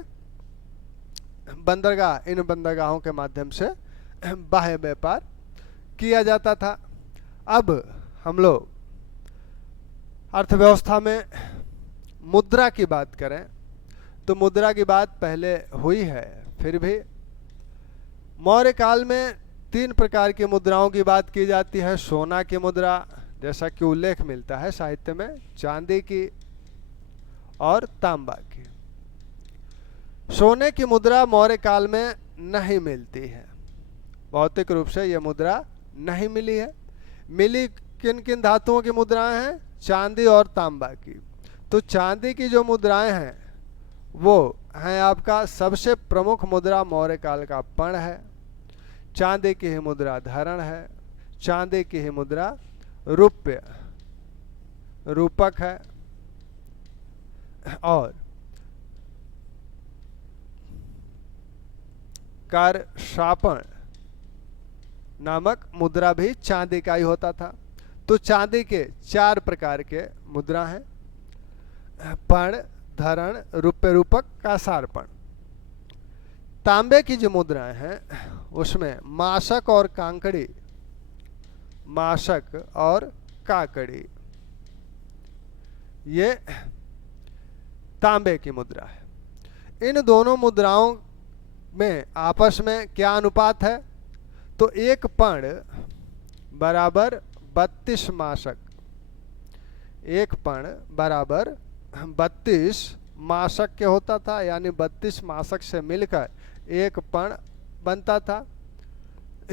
बंदरगाह, इन बंदरगाहों के माध्यम से बाह्य व्यापार किया जाता था। अब हम लोग अर्थव्यवस्था में मुद्रा की बात करें तो मुद्रा की बात पहले हुई है, फिर भी मौर्य काल में 3 प्रकार की मुद्राओं की बात की जाती है। सोना की मुद्रा, जैसा कि उल्लेख मिलता है साहित्य में, चांदी की और तांबा की। सोने की मुद्रा मौर्य काल में नहीं मिलती है, भौतिक रूप से यह मुद्रा नहीं मिली है। मिली किन किन धातुओं की मुद्राएं हैं? चांदी और तांबा की। तो चांदी की जो मुद्राएं हैं वो हैं आपका सबसे प्रमुख मुद्रा मौर्य काल का पण है, चांदी की ही मुद्रा धरण है, चांदी की ही मुद्रा रुपय रूपक है, और कर शापण नामक मुद्रा भी चांदी का ही होता था। तो चांदी के 4 प्रकार के मुद्रा हैं, पण, धरण, रुपय रूपक, कासारपण। तांबे की जो मुद्राएं हैं उसमें माशक और कांकड़ी, माशक और काकड़ी, ये तांबे की मुद्रा है। इन दोनों मुद्राओं में आपस में क्या अनुपात है? तो 1 पण बराबर 32 माशक, 1 पण बराबर 32 माशक के होता था, यानी 32 माशक से मिलकर 1 पण बनता था।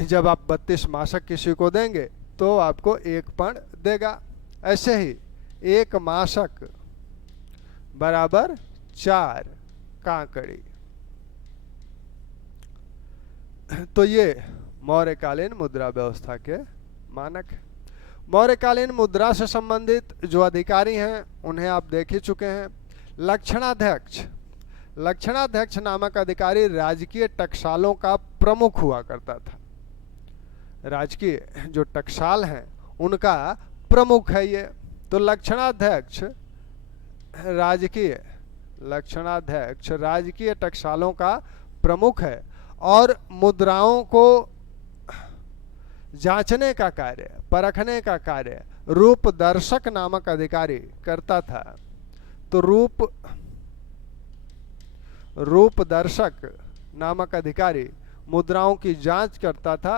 जब आप 32 माशक किसी को देंगे तो आपको 1 पण देगा। ऐसे ही 1 माशक बराबर 4 काकड़ी। तो ये मौर्यकालीन मुद्रा व्यवस्था के मानक है। मौर्यकालीन मुद्रा से संबंधित जो अधिकारी हैं उन्हें आप देख ही चुके हैं। लक्षणाध्यक्ष, लक्षणाध्यक्ष नामक अधिकारी राजकीय टकसालों का प्रमुख हुआ करता था। राजकीय जो टकसाल हैं उनका प्रमुख है ये। तो लक्षणाध्यक्ष राजकीय टकसालों का प्रमुख है और मुद्राओं को जांचने का कार्य, परखने का कार्य रूपदर्शक नामक अधिकारी करता था। तो रूपदर्शक नामक अधिकारी मुद्राओं की जांच करता था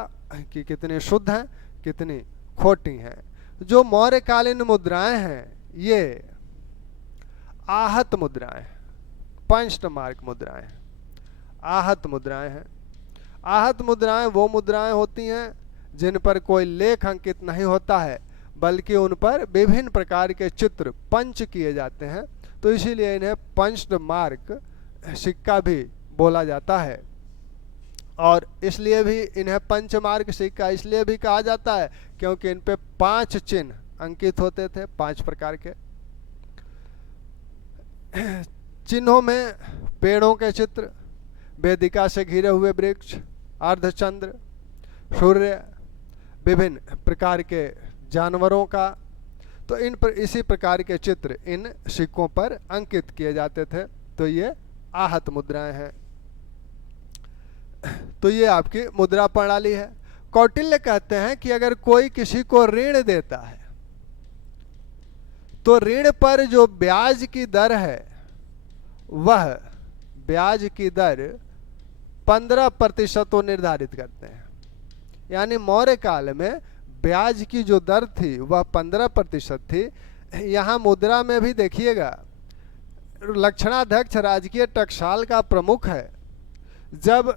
कि कितनी शुद्ध हैं, कितनी खोटी हैं। जो मौर्यकालीन मुद्राएं हैं ये आहत मुद्राएं, पंच्ड मार्क मुद्राएं, आहत मुद्राएं हैं। आहत मुद्राएं वो मुद्राएं होती हैं जिन पर कोई लेख अंकित नहीं होता है, बल्कि उन पर विभिन्न प्रकार के चित्र पंच किए जाते हैं। तो इसीलिए इन्हें पंच्ड मार्क सिक्का भी बोला जाता है। और इसलिए भी इन्हें पंचमार्क सिक्का इसलिए भी कहा जाता है क्योंकि इन पे 5 चिन्ह अंकित होते थे, 5 प्रकार के चिन्हों में पेड़ों के चित्र, वेदिका से घिरे हुए वृक्ष, अर्धचंद्र, सूर्य, विभिन्न प्रकार के जानवरों का, तो इन पर इसी प्रकार के चित्र इन सिक्कों पर अंकित किए जाते थे। तो ये आहत मुद्राएं हैं। तो ये आपकी मुद्रा प्रणाली है। कौटिल्य कहते हैं कि अगर कोई किसी को ऋण देता है तो ऋण पर जो ब्याज की दर है वह ब्याज की दर 15% वो निर्धारित करते हैं। यानी मौर्य काल में ब्याज की जो दर थी वह 15% थी। यहाँ मुद्रा में भी देखिएगा, लक्षणाध्यक्ष राजकीय टकसाल का प्रमुख है। जब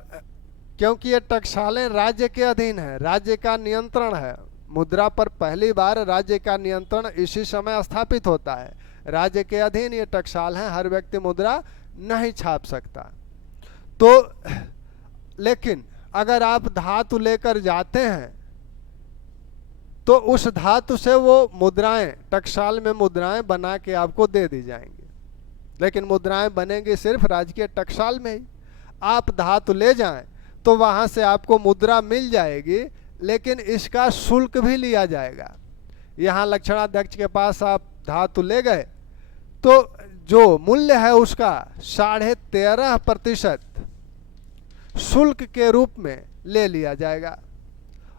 क्योंकि ये टकसालें राज्य के अधीन है, राज्य का नियंत्रण है, मुद्रा पर पहली बार राज्य का नियंत्रण इसी समय स्थापित होता है। राज्य के अधीन ये टकसाल हैं, हर व्यक्ति मुद्रा नहीं छाप सकता। तो लेकिन अगर आप धातु लेकर जाते हैं तो उस धातु से वो मुद्राएं, टकसाल में मुद्राएं बना के आपको दे दी जाएंगी, लेकिन मुद्राएं बनेंगी सिर्फ राजकीय टकसाल में ही। आप धातु ले जाएं तो वहां से आपको मुद्रा मिल जाएगी, लेकिन इसका शुल्क भी लिया जाएगा। यहाँ लक्षणाध्यक्ष के पास आप धातु ले गए तो जो मूल्य है उसका 13.5% शुल्क के रूप में ले लिया जाएगा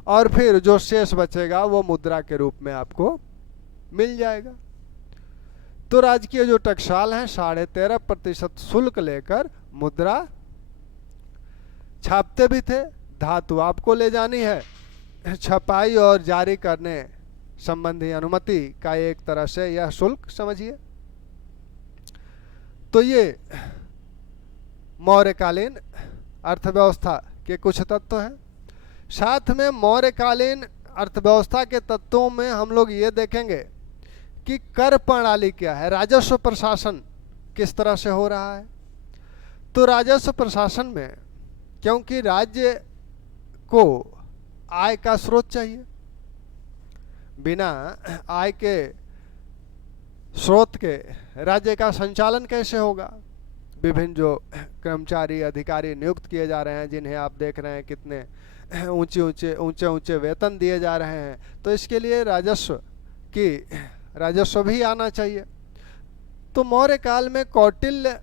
और फिर जो शेष बचेगा वो मुद्रा के रूप में आपको मिल जाएगा। तो राजकीय जो टकसाल हैं 13.5% शुल्क लेकर मुद्रा छापते भी थे। धातु आपको ले जानी है, छपाई और जारी करने संबंधी अनुमति का एक तरह से यह शुल्क समझिए। तो ये मौर्यकालीन अर्थव्यवस्था के कुछ तत्व हैं। साथ में मौर्यकालीन अर्थव्यवस्था के तत्वों में हम लोग ये देखेंगे कि कर प्रणाली क्या है, राजस्व प्रशासन किस तरह से हो रहा है। तो राजस्व प्रशासन में क्योंकि राज्य को आय का स्रोत चाहिए, बिना आय के स्रोत के राज्य का संचालन कैसे होगा। विभिन्न जो कर्मचारी अधिकारी नियुक्त किए जा रहे हैं, जिन्हें आप देख रहे हैं कितने ऊंचे वेतन दिए जा रहे हैं, तो इसके लिए राजस्व भी आना चाहिए। तो मौर्य काल में कौटिल्य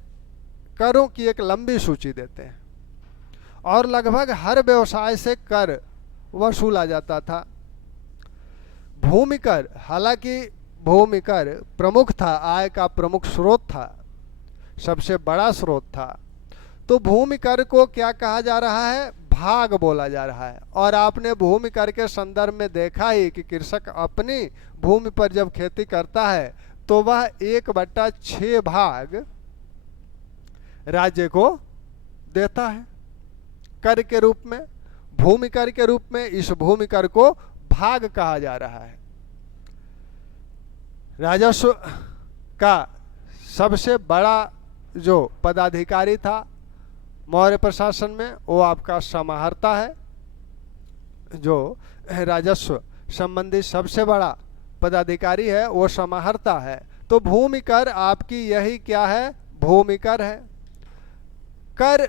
करों की एक लंबी सूची देते हैं और लगभग हर व्यवसाय से कर वसूला जाता था। भूमि कर, हालांकि भूमि कर प्रमुख था, आय का प्रमुख स्रोत था, सबसे बड़ा स्रोत था। तो भूमि कर को क्या कहा जा रहा है, भाग बोला जा रहा है। और आपने भूमि कर के संदर्भ में देखा ही कि कृषक अपनी भूमि पर जब खेती करता है तो वह 1/6 भाग राज्य को देता है कर के रूप में, भूमि कर के रूप में। इस भूमि कर को भाग कहा जा रहा है। राजस्व का सबसे बड़ा जो पदाधिकारी था मौर्य प्रशासन में वो आपका समाहर्ता है, जो राजस्व संबंधी सबसे बड़ा पदाधिकारी है वो समाहर्ता है। तो भूमि कर आपकी यही क्या है, भूमि कर है। कर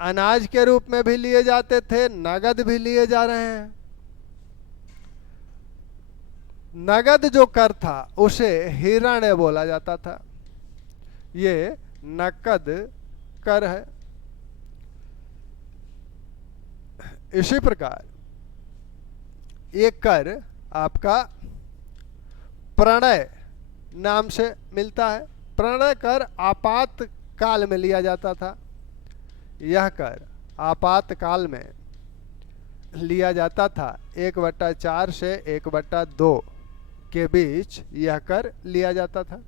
अनाज के रूप में भी लिए जाते थे, नगद भी लिए जा रहे हैं। नगद जो कर था उसे हिरण्य बोला जाता था, ये नकद कर है। इसी प्रकार एक कर आपका प्रणय नाम से मिलता है। प्रणय कर आपातकाल में लिया जाता था। यह कर आपातकाल में लिया जाता था। 1/4 से 1/2 के बीच यह कर लिया जाता था।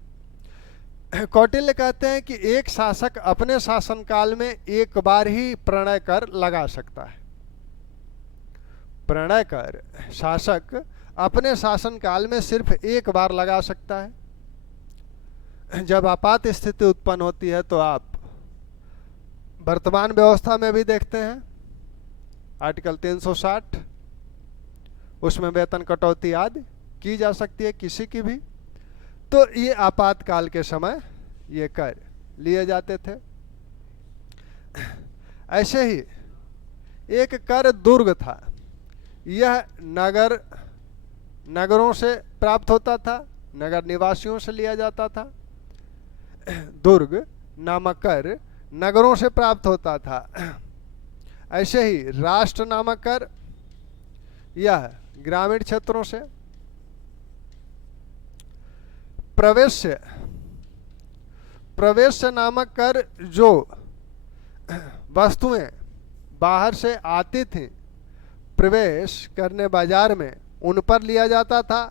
कौटिल्य कहते हैं कि एक शासक अपने शासनकाल में एक बार ही प्रणय कर लगा सकता है। प्रणय कर शासक अपने शासनकाल में सिर्फ एक बार लगा सकता है। जब आपात स्थिति उत्पन्न होती है तो आप वर्तमान व्यवस्था में भी देखते हैं, आर्टिकल 360, उसमें वेतन कटौती आदि की जा सकती है किसी की भी। तो ये आपातकाल के समय ये कर लिए जाते थे। ऐसे ही एक कर दुर्ग था। यह नगरों से प्राप्त होता था, नगर निवासियों से लिया जाता था। दुर्ग नामक कर नगरों से प्राप्त होता था। ऐसे ही राष्ट्र नामक कर यह ग्रामीण क्षेत्रों से। प्रवेश्य नामक कर जो वस्तुएं बाहर से आती थीं प्रवेश करने बाजार में, उन पर लिया जाता था।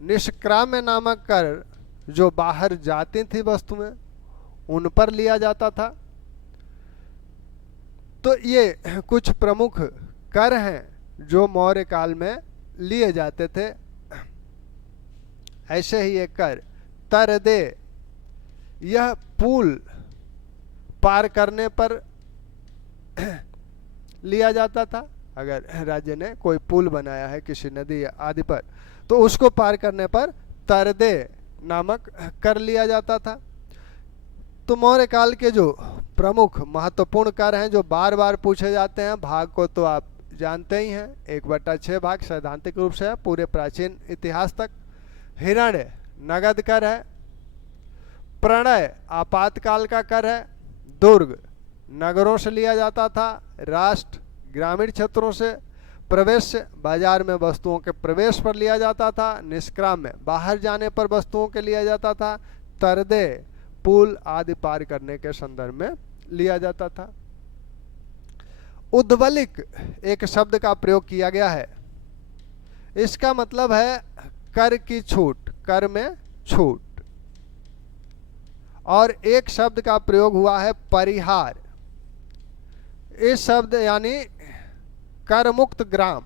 निष्क्राम्य नामक कर जो बाहर जाती थी वस्तुएं, उन पर लिया जाता था। तो ये कुछ प्रमुख कर हैं जो मौर्य काल में लिए जाते थे। ऐसे ही एक कर तरदे, यह पुल पार करने पर लिया जाता था। अगर राज्य ने कोई पुल बनाया है किसी नदी आदि पर, तो उसको पार करने पर तरदे नामक कर लिया जाता था। तो मौर्य काल के जो प्रमुख महत्वपूर्ण कर हैं जो बार बार पूछे जाते हैं, भाग को तो आप जानते ही हैं, 1/6 भाग सैद्धांतिक रूप से है पूरे प्राचीन इतिहास तक। हिरण्य नगद कर है। प्रणय आपातकाल का कर है। दुर्ग नगरों से लिया जाता था। राष्ट्र ग्रामीण क्षेत्रों से। प्रवेश बाजार में वस्तुओं के प्रवेश पर लिया जाता था। निष्क्राम्य बाहर जाने पर वस्तुओं के लिया जाता था। तरदे पुल आदि पार करने के संदर्भ में लिया जाता था। उद्वलिक एक शब्द का प्रयोग किया गया है। इसका मतलब है कर की छूट, कर में छूट। और एक शब्द का प्रयोग हुआ है परिहार। इस शब्द यानी कर मुक्त ग्राम,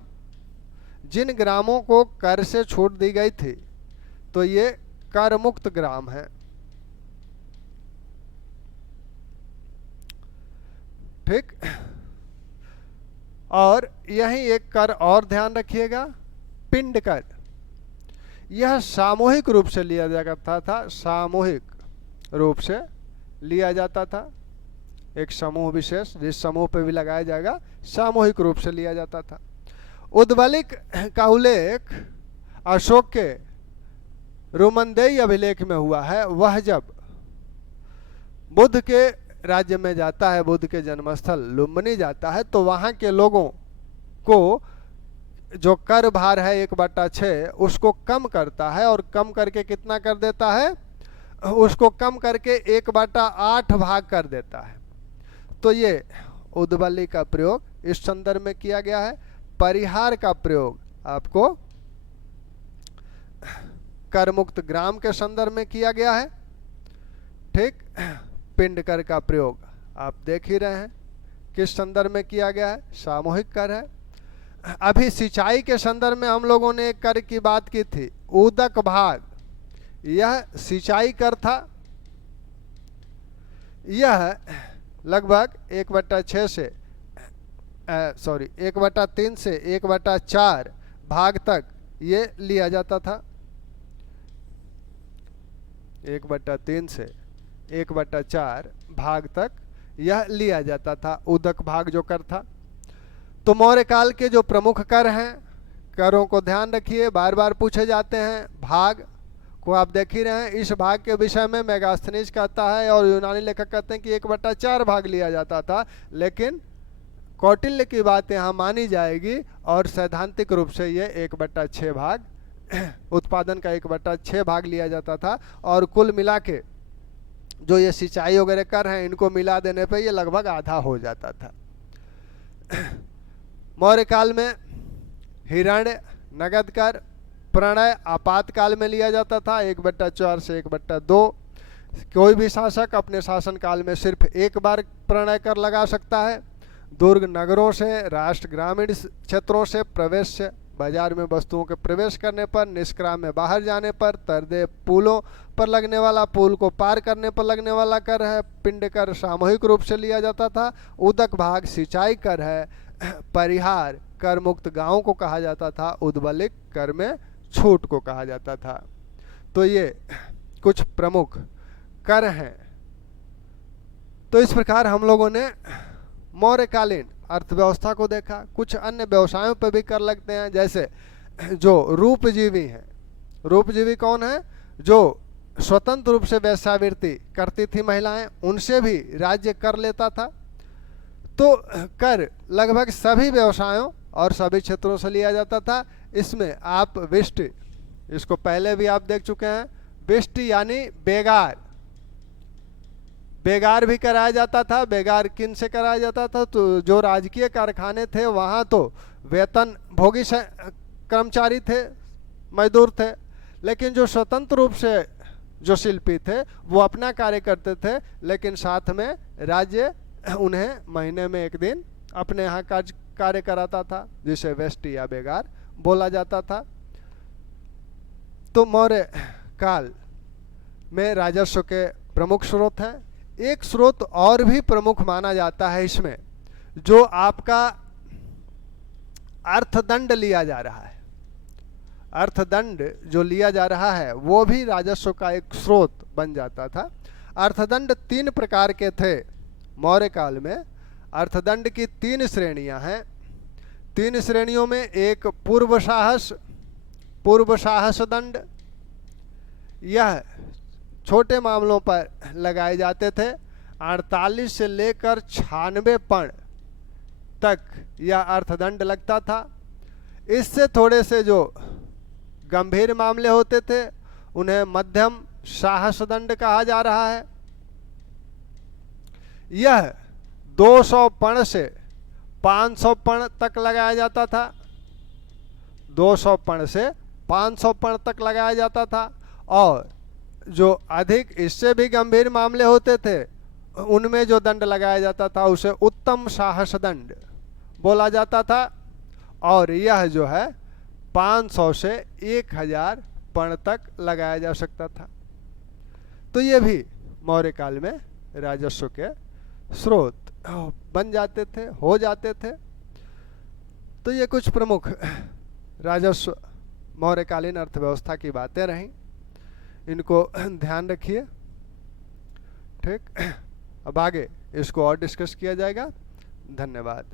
जिन ग्रामों को कर से छूट दी गई थी, तो ये कर मुक्त ग्राम है। ठीक। और यही एक कर और ध्यान रखिएगा, पिंड कर। यह सामूहिक रूप से लिया जाता था। सामूहिक रूप से लिया जाता था। एक समूह विशेष जिस समूह पे भी लगाया जाएगा, सामूहिक रूप से लिया जाता था। उद्वलिक का उल्लेख अशोक के रुमनदेई अभिलेख में हुआ है। वह जब बुद्ध के राज्य में जाता है, बुद्ध के जन्मस्थल लुम्बिनी जाता है, तो वहाँ के लोगों को जो कर भार है 1/6 उसको कम करता है। और कम करके कितना कर देता है, उसको कम करके 1/8 भाग कर देता है। तो ये उद्वली का प्रयोग इस संदर्भ में किया गया है। परिहार का प्रयोग आपको कर मुक्त ग्राम के संदर्भ में किया गया है। ठीक। पिंड कर का प्रयोग आप देख ही रहे हैं किस संदर्भ में किया गया है, सामूहिक कर है। अभी सिंचाई के संदर्भ में हम लोगों ने एक कर की बात की थी, उदक भाग। यह सिंचाई कर था। यह लगभग 1/6 से 1/3 से 1/4 भाग तक ये लिया जाता था। 1/3 से 1/4 भाग तक यह लिया जाता था, उदक भाग जो कर था। तो मौर्य काल के जो प्रमुख कर हैं, करों को ध्यान रखिए, बार बार पूछे जाते हैं। भाग को आप देख ही रहे हैं। इस भाग के विषय में मेगास्थनीज कहता है और यूनानी लेखक कहते हैं कि 1/4 भाग लिया जाता था, लेकिन कौटिल्य की बात यहाँ मानी जाएगी और सैद्धांतिक रूप से ये 1/6 भाग उत्पादन का 1/6 भाग लिया जाता था। और कुल मिला के जो ये सिंचाई वगैरह कर हैं, इनको मिला देने पे ये लगभग आधा हो जाता था। मौर्य काल में हिरण्य, नगद कर, प्रणय आपातकाल में लिया जाता था 1/4 से 1/2। कोई भी शासक अपने शासन काल में सिर्फ एक बार प्रणय कर लगा सकता है। दुर्ग नगरों से, राष्ट्र ग्रामीण क्षेत्रों से प्रवेश, बाजार में वस्तुओं के प्रवेश करने पर, निष्क्राम में बाहर जाने पर, तरदे पुलों पर लगने वाला, पुल को पार करने पर लगने वाला कर है। पिंड कर सामूहिक रूप से लिया जाता था। उदक भाग सिंचाई कर है। परिहार कर मुक्त गांवों को कहा जाता था। उद्बलिक कर में छूट को कहा जाता था। तो ये कुछ प्रमुख कर हैं। तो इस प्रकार हम लोगों ने मौर्यकालीन अर्थव्यवस्था को देखा। कुछ अन्य व्यवसायों पर भी कर लगते हैं, जैसे जो रूपजीवी हैं। रूपजीवी कौन है? जो स्वतंत्र रूप से वेश्यावृत्ति करती थी महिलाएं, उनसे भी राज्य कर लेता था। तो कर लगभग सभी व्यवसायों और सभी क्षेत्रों से लिया जाता था। इसमें आप विष्टि, इसको पहले भी आप देख चुके हैं। विष्टि यानी बेगार, बेगार भी कराया जाता था। बेगार किन से कराया जाता था? तो जो राजकीय कारखाने थे वहाँ तो वेतन भोगी कर्मचारी थे, मजदूर थे, लेकिन जो स्वतंत्र रूप से जो शिल्पी थे वो अपना कार्य करते थे, लेकिन साथ में राज्य उन्हें महीने में एक दिन अपने यहाँ कार्य कराता था, जिसे वेष्टि या बेगार बोला जाता था। तो मौर्य काल में राजस्व के प्रमुख स्रोत हैं। एक स्रोत और भी प्रमुख माना जाता है इसमें, जो आपका अर्थदंड लिया जा रहा है। अर्थदंड जो लिया जा रहा है वो भी राजस्व का एक स्रोत बन जाता था। अर्थदंड 3 प्रकार के थे मौर्य काल में। अर्थदंड की 3 श्रेणियां हैं। 3 श्रेणियों में एक पूर्व साहस दंड, यह छोटे मामलों पर लगाए जाते थे। 48 से लेकर 96 पण तक यह अर्थदंड लगता था। इससे थोड़े से जो गंभीर मामले होते थे उन्हें मध्यम साहस दंड कहा जा रहा है। यह 200 पण से 500 पण तक लगाया जाता था। 200 पण से 500 पण तक लगाया जाता था। और जो अधिक इससे भी गंभीर मामले होते थे उनमें जो दंड लगाया जाता था उसे उत्तम साहस दंड बोला जाता था। और यह जो है 500 से 1000 पण तक लगाया जा सकता था। तो ये भी मौर्य काल में राजस्व के स्रोत बन जाते थे, हो जाते थे। तो ये कुछ प्रमुख राजस्व मौर्यकालीन अर्थव्यवस्था की बातें रहीं, इनको ध्यान रखिए। ठीक, अब आगे इसको और डिस्कस किया जाएगा। धन्यवाद।